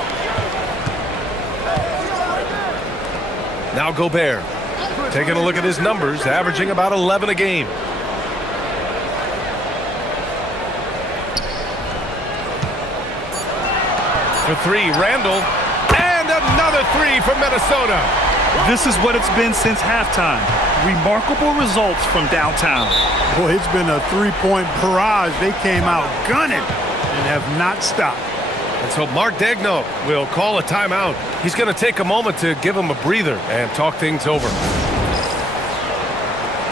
Now Gobert. Taking a look at his numbers, averaging about 11 a game. For 3, Randall. And another 3 for Minnesota. This is what it's been since halftime. Remarkable results from downtown. Boy, it's been a three-point barrage. They came out gunning and have not stopped. And so Mark Daigneault will call a timeout. He's going to take a moment to give him a breather and talk things over.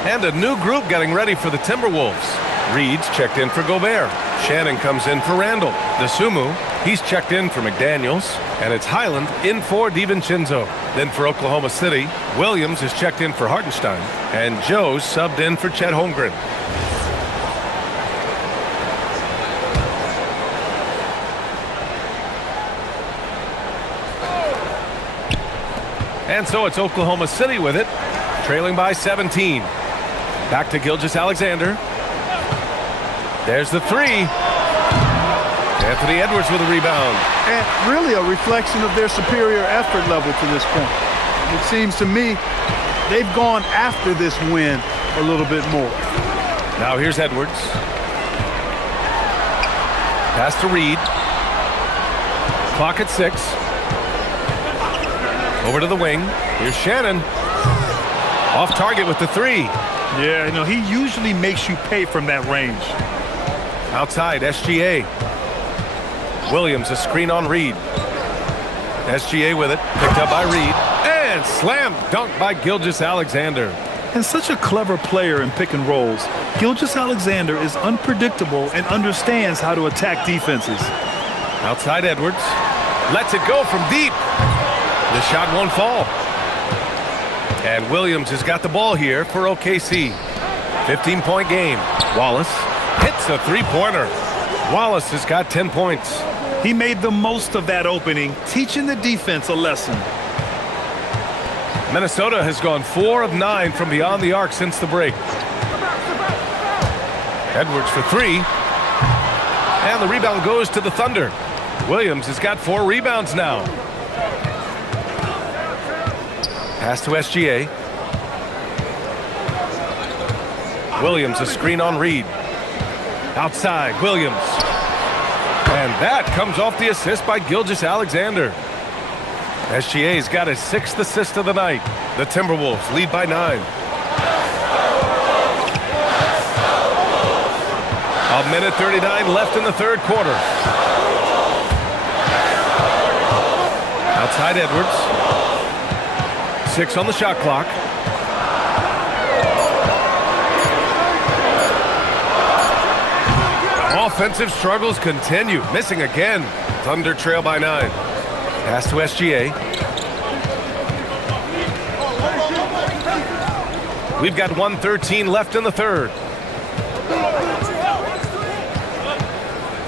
And a new group getting ready for the Timberwolves. Reed's checked in for Gobert. Shannon comes in for Randall. DeSumo, he's checked in for McDaniels. And it's Highland in for DiVincenzo. Then for Oklahoma City, Williams is checked in for Hartenstein. And Joe's subbed in for Chet Holmgren. And so it's Oklahoma City with it, trailing by 17. Back to Gilgeous-Alexander. There's the three. Anthony Edwards with a rebound. And really a reflection of their superior effort level to this point. It seems to me they've gone after this win a little bit more. Now here's Edwards. Pass to Reed. Clock at 6. Over to the wing. Here's Shannon. Off target with the three. Yeah, you know, he usually makes you pay from that range. Outside, SGA. Williams, a screen on Reed. SGA with it. Picked up by Reed. And slam dunk by Gilgeous-Alexander. And such a clever player in pick and rolls. Gilgeous-Alexander is unpredictable and understands how to attack defenses. Outside Edwards. Lets it go from deep. The shot won't fall. And Williams has got the ball here for OKC. 15-point game. Wallace hits a three-pointer. Wallace has got 10 points. He made the most of that opening, teaching the defense a lesson. Minnesota has gone 4 of 9 from beyond the arc since the break. Edwards for 3. And the rebound goes to the Thunder. Williams has got 4 rebounds now. Pass to SGA. Williams, a screen on Reed. Outside, Williams. And that comes off the assist by Gilgeous-Alexander. SGA's got his 6th assist of the night. The Timberwolves lead by 9. A minute 39 left in the third quarter. Outside Edwards. 6 on the shot clock. Offensive struggles continue. Missing again. Thunder trail by 9. Pass to SGA. We've got 1:13 left in the third.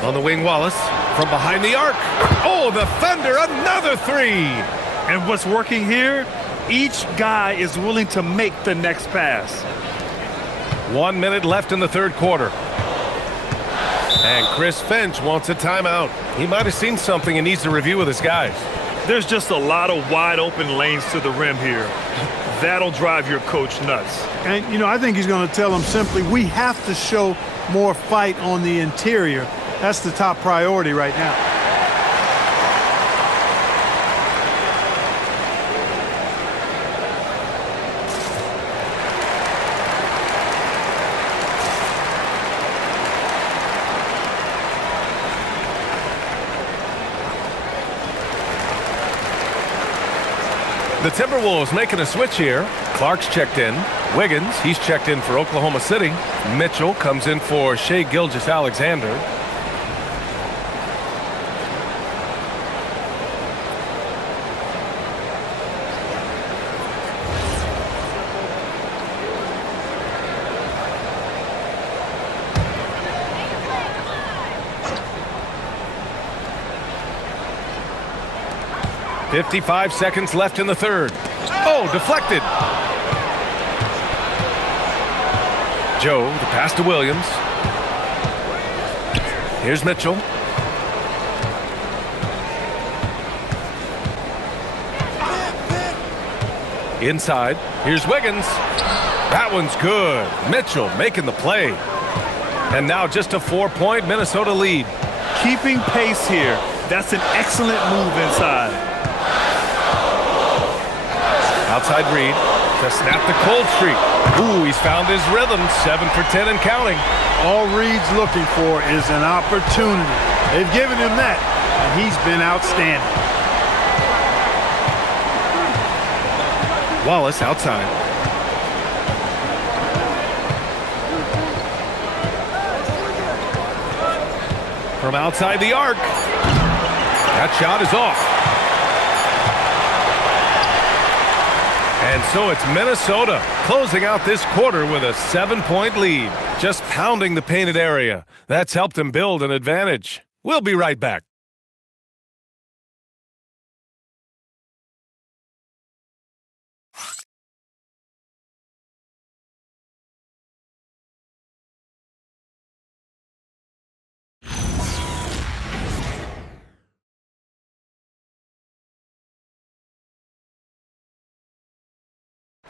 On the wing, Wallace. From behind the arc. Oh, the Thunder, another three. And what's working here? Each guy is willing to make the next pass. 1 minute left in the third quarter. And Chris Finch wants a timeout. He might have seen something and needs to review with his guys. There's just a lot of wide open lanes to the rim here. That'll drive your coach nuts. And, you know, I think he's going to tell them simply, we have to show more fight on the interior. That's the top priority right now. The Timberwolves making a switch here. Clark's checked in. Wiggins, he's checked in for Oklahoma City. Mitchell comes in for Shai Gilgeous-Alexander. .55 seconds left in the third. Oh, deflected. Joe, the pass to Williams. Here's Mitchell. Inside. Here's Wiggins. That one's good. Mitchell making the play. And now just a 4-point Minnesota lead. Keeping pace here. That's an excellent move inside. Outside Reed to snap the cold streak. Ooh, he's found his rhythm. 7 for 10 and counting. All Reed's looking for is an opportunity. They've given him that. and he's been outstanding. Wallace outside. From outside the arc. That shot is off. And so it's Minnesota closing out this quarter with a 7-point lead. Just pounding the painted area. That's helped them build an advantage. We'll be right back.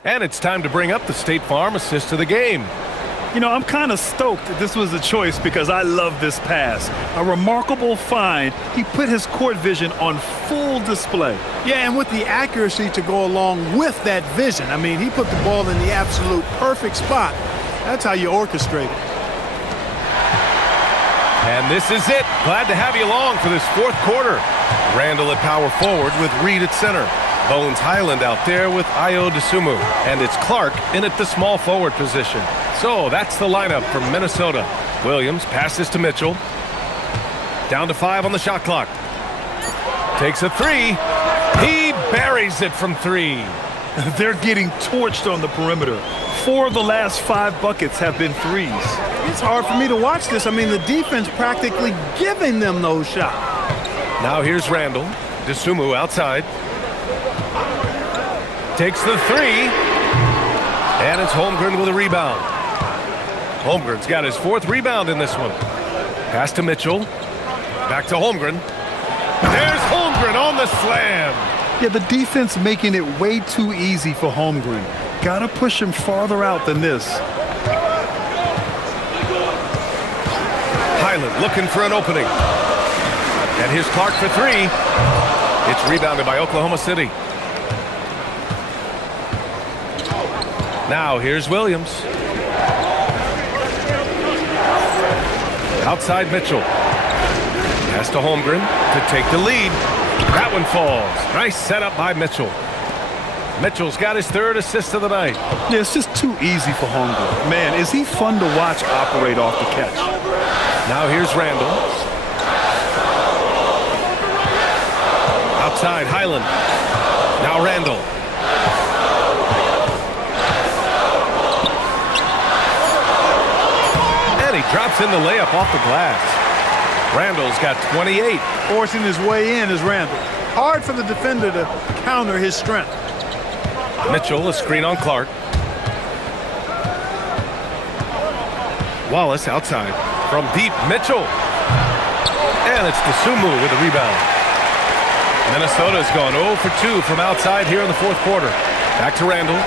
And it's time to bring up the State Farm assist of the game. You know, I'm kind of stoked that this was a choice because I love this pass. A remarkable find. He put his court vision on full display. Yeah, and with the accuracy to go along with that vision. I mean, he put the ball in the absolute perfect spot. That's how you orchestrate it. And this is it. Glad to have you along for this fourth quarter. Randall at power forward with Reed at center. Bones Highland out there with Ayo Dosunmu. And it's Clark in at the small forward position. So that's the lineup from Minnesota. Williams passes to Mitchell. Down to 5 on the shot clock. Takes a 3. He buries it from 3. They're getting torched on the perimeter. 4 of the last 5 buckets have been threes. It's hard for me to watch this. I mean, the defense practically giving them those shots. Now here's Randall. Dosunmu outside. Takes the 3. And it's Holmgren with a rebound. Holmgren's got his 4th rebound in this one. Pass to Mitchell. Back to Holmgren. There's Holmgren on the slam. Yeah, the defense making it way too easy for Holmgren. Gotta push him farther out than this. Highland looking for an opening. And here's Clark for 3. It's rebounded by Oklahoma City. Now here's Williams. Outside Mitchell. Pass to Holmgren to take the lead. That one falls. Nice setup by Mitchell. Mitchell's got his 3rd assist of the night. Yeah, it's just too easy for Holmgren. Man, is he fun to watch operate off the catch. Now here's Randall. Outside Highland. Now Randall. And he drops in the layup off the glass. Randall's got 28. Forcing his way in is Randall. Hard for the defender to counter his strength. Mitchell, a screen on Clark. Wallace outside. From deep, Mitchell. And it's Dosunmu with the rebound. Minnesota's gone 0 for 2 from outside here in the 4th quarter. Back to Randall.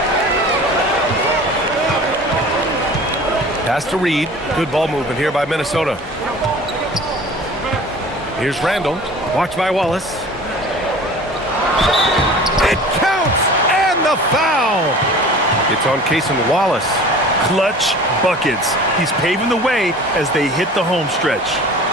Pass to Reed. Good ball movement here by Minnesota. Here's Randall. Watched by Wallace. It counts! And the foul! It's on Cason Wallace. Clutch buckets. He's paving the way as they hit the home stretch.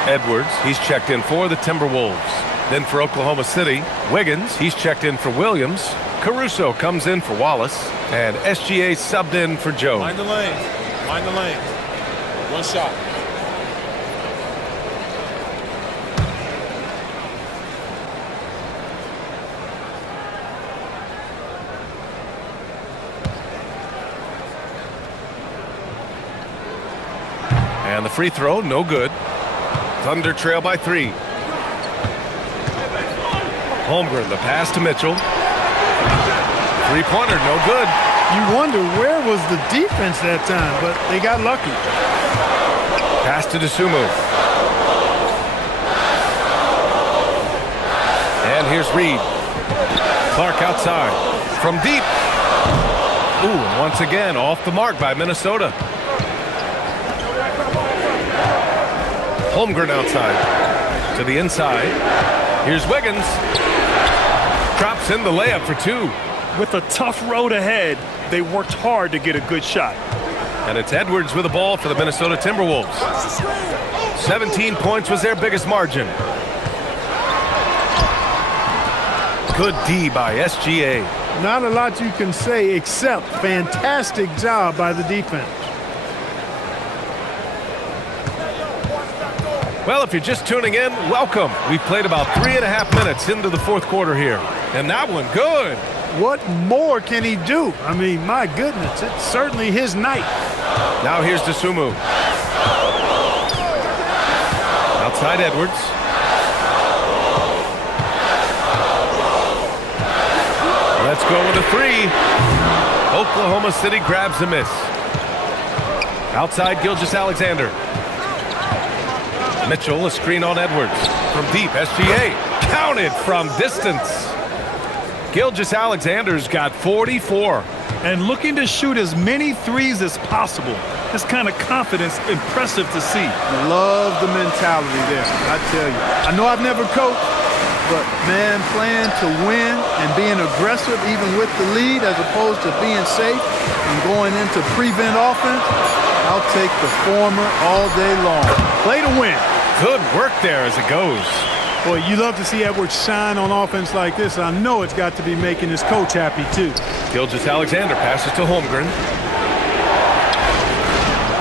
Edwards, he's checked in for the Timberwolves. Then for Oklahoma City, Wiggins, he's checked in for Williams. Caruso comes in for Wallace. And SGA subbed in for Jones. Mind the lanes. Mind the lanes. One shot. And the free throw, no good. Thunder trail by 3. Holmgren, the pass to Mitchell. 3-pointer, no good. You wonder where was the defense that time, but they got lucky. Pass to Dosunmu. And here's Reed. Clark outside. From deep. Ooh, and once again, off the mark by Minnesota. Holmgren outside. To the inside. Here's Wiggins. Drops in the layup for 2. With a tough road ahead, they worked hard to get a good shot. And it's Edwards with the ball for the Minnesota Timberwolves. 17 points was their biggest margin. Good D by SGA. Not a lot you can say except fantastic job by the defense. Well, if you're just tuning in, welcome. We've played about 3.5 minutes into the fourth quarter here. And that one, good. What more can he do? I mean, my goodness, it's certainly his night. Now here's Dosunmu. Outside Edwards. Let's go with a three. Oklahoma City grabs the miss. Outside Gilgeous-Alexander. Mitchell, a screen on Edwards. From deep, SGA. Counted from distance. Gilgeous-Alexander's got 44. And looking to shoot as many threes as possible. This kind of confidence, impressive to see. Love the mentality there, I tell you. I know I've never coached, but, man, playing to win and being aggressive even with the lead as opposed to being safe and going into prevent offense, I'll take the former all day long. Play to win. Good work there as it goes. Boy, you love to see Edwards shine on offense like this. I know it's got to be making his coach happy, too. Gilgeous-Alexander passes to Holmgren.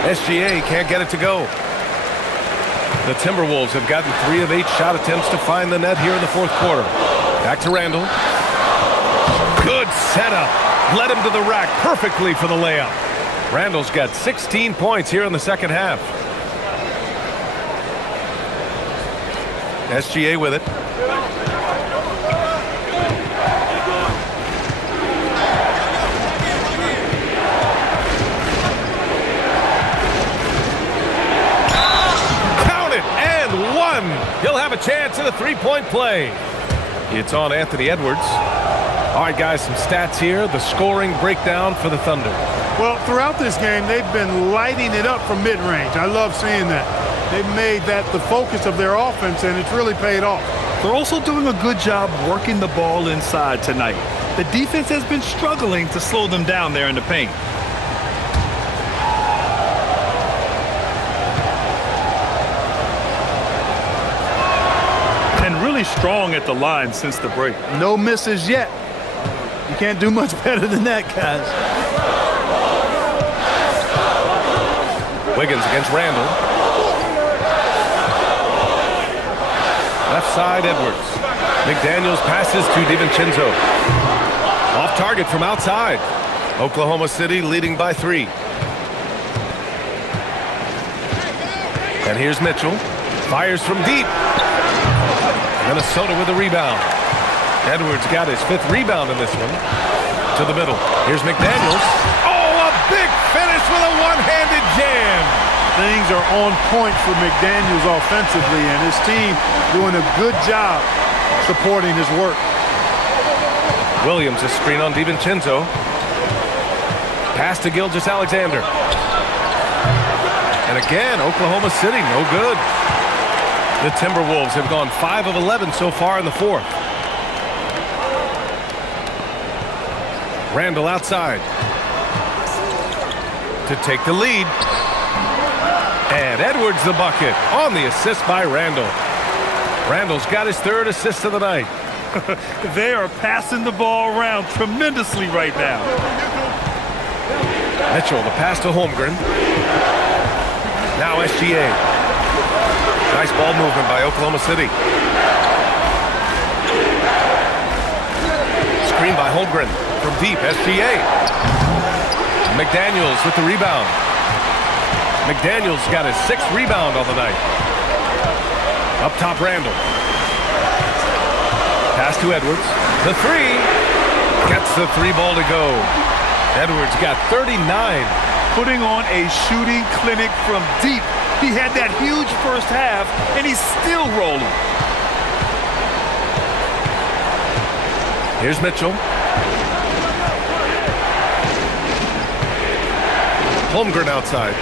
SGA can't get it to go. The Timberwolves have gotten 3 of 8 shot attempts to find the net here in the fourth quarter. Back to Randall. Good setup. Led him to the rack perfectly for the layup. Randall's got 16 points here in the second half. SGA with it. Count it, and one. He'll have a chance at a three-point play. It's on Anthony Edwards. All right, guys, some stats here. The scoring breakdown for the Thunder. Well, throughout this game, they've been lighting it up from mid-range. I love seeing that. They've made that the focus of their offense, and it's really paid off. They're also doing a good job working the ball inside tonight. The defense has been struggling to slow them down there in the paint. And really strong at the line since the break. No misses yet. You can't do much better than that, guys. Wiggins against Randall. Left side, Edwards. McDaniels passes to DiVincenzo. Off target from outside. Oklahoma City leading by 3. And here's Mitchell. Fires from deep. Minnesota with a rebound. Edwards got his 5th rebound in this one. To the middle. Here's McDaniels. Oh, a big finish with a one-handed jam. Things are on point for McDaniels offensively, and his team doing a good job supporting his work. Williams, a screen on DiVincenzo. Pass to Gilgeous-Alexander. And again, Oklahoma City, no good. The Timberwolves have gone 5 of 11 so far in the fourth. Randall outside to take the lead. And Edwards the bucket on the assist by Randall. Randall's got his 3rd assist of the night. They are passing the ball around tremendously right now. Mitchell, the pass to Holmgren. Now SGA. Nice ball movement by Oklahoma City. Screen by Holmgren from deep, SGA. McDaniels with the rebound. McDaniels got his 6th rebound on the night. Up top, Randall. Pass to Edwards. The 3. Gets the 3 ball to go. Edwards got 39. Putting on a shooting clinic from deep. He had that huge first half, and he's still rolling. Here's Mitchell. Holmgren outside.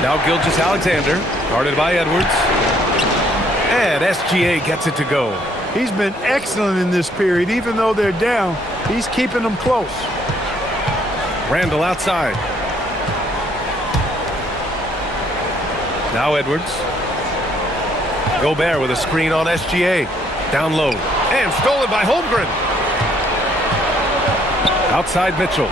Now Gilgeous-Alexander, guarded by Edwards. And SGA gets it to go. He's been excellent in this period. Even though they're down, he's keeping them close. Randall outside. Now Edwards. Gobert with a screen on SGA. Down low. And stolen by Holmgren. Outside Mitchell.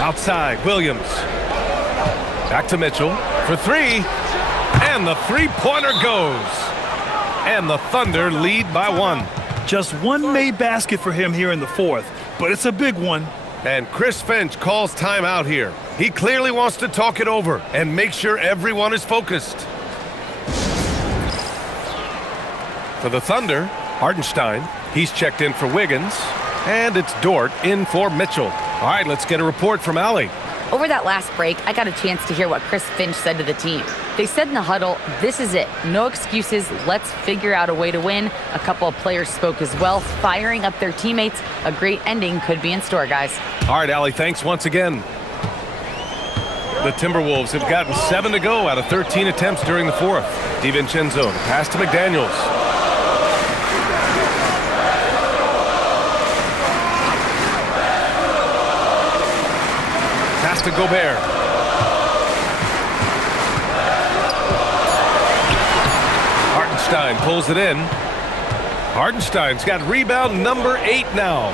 Outside Williams. Back to Mitchell for three. And the three-pointer goes. And the Thunder lead by one. Just one made basket for him here in the fourth, but it's a big one. And Chris Finch calls timeout here. He clearly wants to talk it over and make sure everyone is focused. For the Thunder, Hartenstein. He's checked in for Wiggins. And it's Dort in for Mitchell. All right, let's get a report from Allie. Over that last break, I got a chance to hear what Chris Finch said to the team. They said in the huddle, this is it. No excuses. Let's figure out a way to win. A couple of players spoke as well, firing up their teammates. A great ending could be in store, guys. All right, Allie, thanks once again. The Timberwolves have gotten 7 to go out of 13 attempts during the fourth. DiVincenzo, pass to McDaniels. Pass to Gobert. Hartenstein pulls it in. Hartenstein's got rebound number 8 now.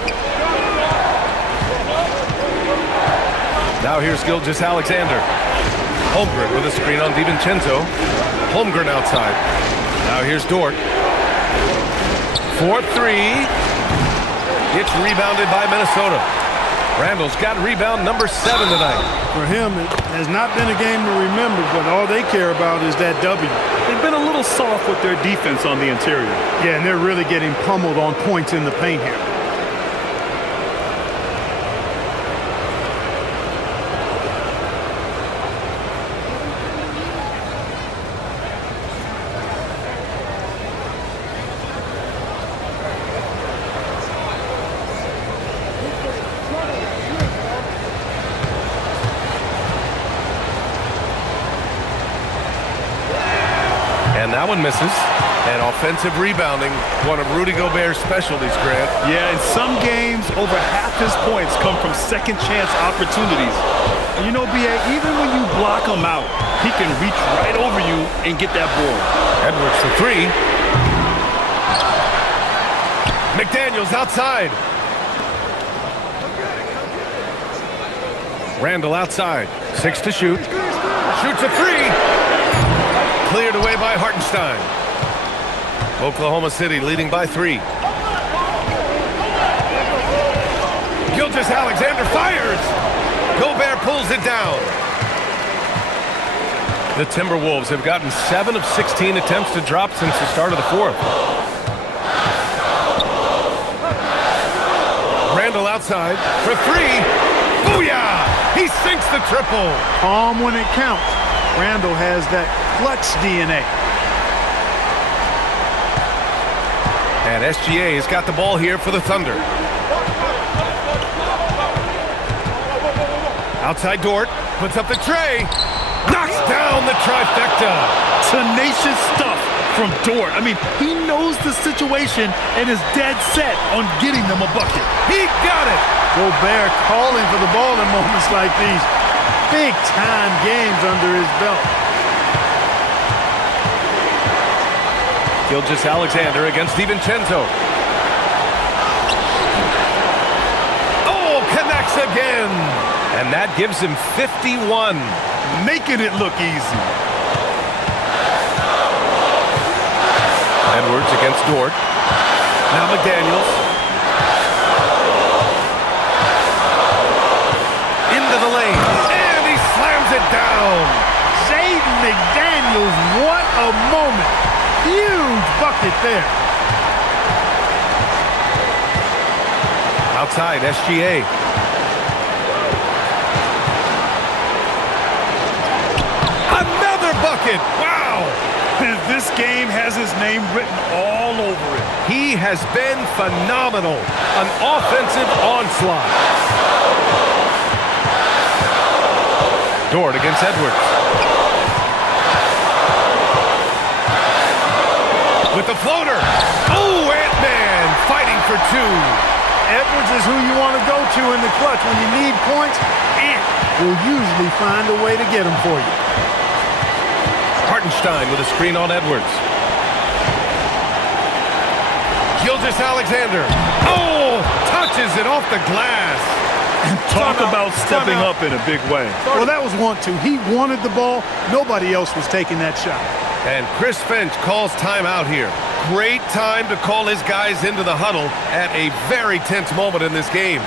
Now here's Gilgeous-Alexander. Holmgren with a screen on DiVincenzo. Holmgren outside. Now here's Dort. 4-3. It's rebounded by Minnesota. Randall's got rebound number 7 tonight. For him, it has not been a game to remember, but all they care about is that W. They've been a little soft with their defense on the interior. Yeah, and they're really getting pummeled on points in the paint here. And that one misses. And offensive rebounding, one of Rudy Gobert's specialties, Grant. Yeah, in some games, over half his points come from second chance opportunities. And you know, B.A., even when you block him out, he can reach right over you and get that ball. Edwards for three. McDaniels outside. Randall outside. 6 to shoot. Shoots a three. Cleared away by Hartenstein. Oklahoma City leading by 3. Gilgeous-Alexander fires. Gobert pulls it down. The Timberwolves have gotten 7 of 16 attempts to drop since the start of the fourth. Randall outside for 3. Booyah! He sinks the triple. Calm when it counts. Randall has that clutch DNA. And SGA has got the ball here for the Thunder. Outside Dort, puts up the tray, knocks down the trifecta. Tenacious stuff from Dort. I mean, he knows the situation and is dead set on getting them a bucket. He got it. Gobert calling for the ball in moments like these. Big-time games under his belt. Gilgeous-Alexander against DiVincenzo. Oh, connects again. And that gives him 51. Making it look easy. Edwards against Dort. Now McDaniels. Into the lane. And he slams it down. Jaden McDaniels, what a moment. Huge bucket there. Outside, SGA. Another bucket. Wow. This game has his name written all over it. He has been phenomenal. An offensive onslaught. Dort against Edwards. With the floater. Oh, Ant-Man fighting for 2. Edwards is who you want to go to in the clutch. When you need points, Ant will usually find a way to get them for you. Hartenstein with a screen on Edwards. Gilgeous-Alexander. Oh, touches it off the glass. Talk about stepping up in a big way. Well, that was 1-2. He wanted the ball. Nobody else was taking that shot. And Chris Finch calls timeout here. Great time to call his guys into the huddle at a very tense moment in this game.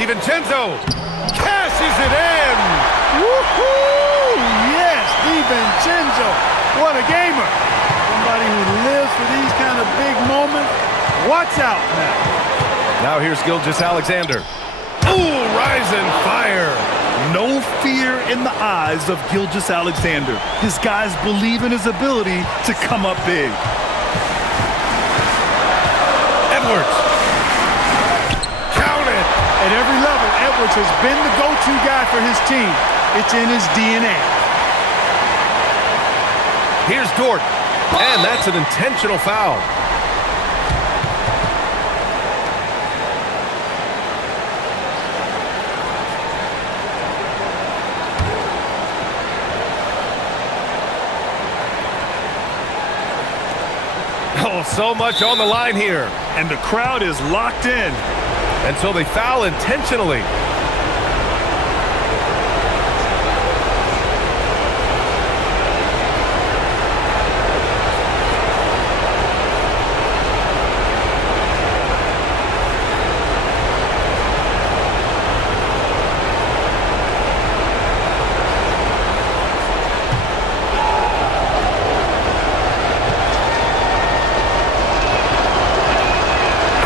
DiVincenzo cashes it in. Woohoo! Yes, DiVincenzo. What a gamer. Somebody who lives for these kind of big moments. Watch out now. Now here's Gilgeous-Alexander. Ooh, rising fire. No fear in the eyes of Gilgeous-Alexander. His guys believe in his ability to come up big. Edwards. Count it. At every level, Edwards has been the go-to guy for his team. It's in his DNA. Here's Dort. And that's an intentional foul. Oh, so much on the line here. And the crowd is locked in. And so they foul intentionally.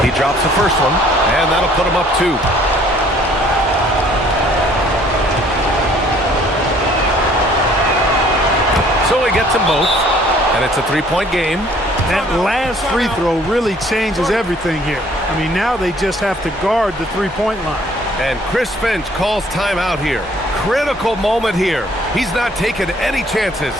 He drops the first one, and that'll put him up 2. So he gets them both, and it's a 3-point game. That last free throw really changes everything here. I mean, now they just have to guard the three-point line. And Chris Finch calls timeout here. Critical moment here. He's not taking any chances.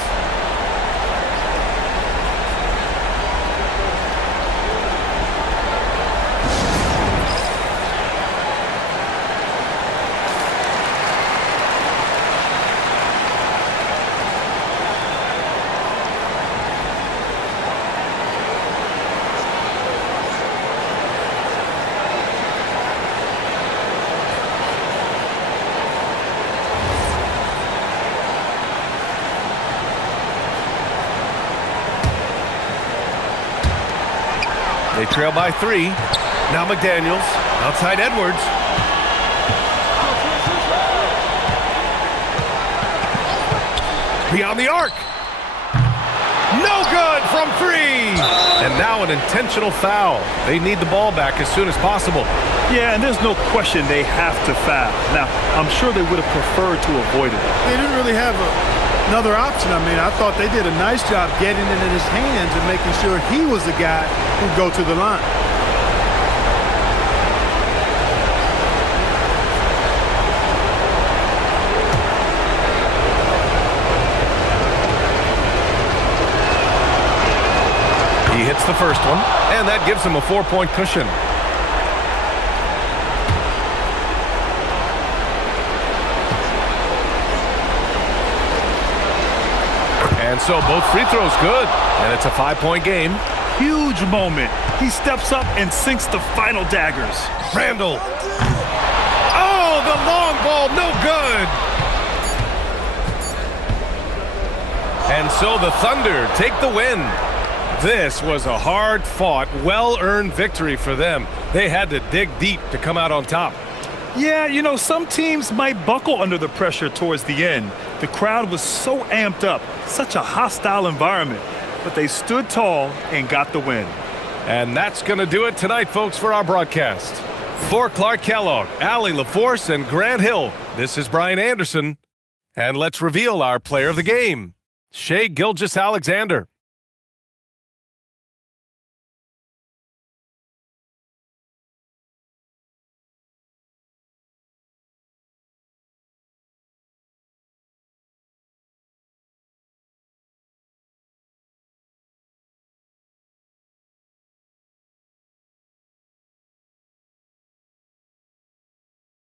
They trail by 3. Now McDaniels outside Edwards. Beyond the arc. No good from 3. And now an intentional foul. They need the ball back as soon as possible. Yeah, and there's no question they have to foul. Now, I'm sure they would have preferred to avoid it. They didn't really have another option. I mean, I thought they did a nice job getting it in his hands and making sure he was the guy who'd go to the line. He hits the first one, and that gives him a 4-point cushion. And so both free throws good, and it's a 5-point game. Huge moment. He steps up and sinks the final daggers. Randall. Oh, the long ball, no good. And so the Thunder take the win. This was a hard-fought, well-earned victory for them. They had to dig deep to come out on top. Yeah, you know, some teams might buckle under the pressure towards the end. The crowd was so amped up, such a hostile environment, but they stood tall and got the win. And that's going to do it tonight, folks, for our broadcast. For Clark Kellogg, Allie LaForce, and Grant Hill, this is Brian Anderson. And let's reveal our player of the game, Shai Gilgeous-Alexander.